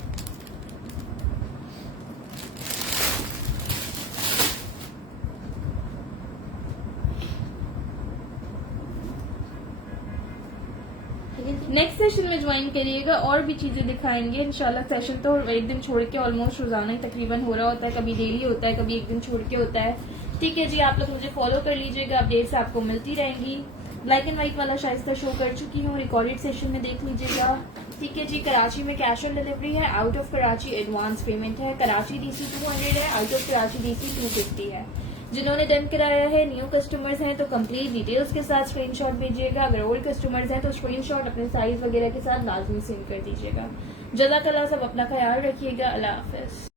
नेक्स्ट सेशन में ज्वाइन करिएगा, और भी चीजें दिखाएंगे इंशाल्लाह। सेशन तो एक दिन छोड़ के ऑलमोस्ट रोजाना ही तकरीबन हो रहा होता है, कभी डेली होता है, कभी एक दिन छोड़ के होता है। ठीक है जी, आप लोग मुझे फॉलो कर लीजिएगा, अपडेट्स आपको मिलती रहेंगी। ब्लैक एंड व्हाइट वाला शाइस्ता शो कर चुकी हूँ, रिकॉर्डेड सेशन में देख लीजिएगा। ठीक है जी, कराची में कैश ऑन डिलीवरी है, out of Karachi advance payment है। कराची DC 200 है, आउट ऑफ कराची DC 250 है। जिन्होंने डन कराया है, न्यू कस्टमर्स हैं तो कंप्लीट डिटेल्स के साथ स्क्रीनशॉट भेजिएगा। अगर ओल्ड कस्टमर्स हैं तो स्क्रीनशॉट अपने साइज वगैरह के साथ लाजमी सेंड कर दीजिएगा। जज़ाकल्लाह, सब अपना ख्याल रखिएगा। अल्लाह हाफिज।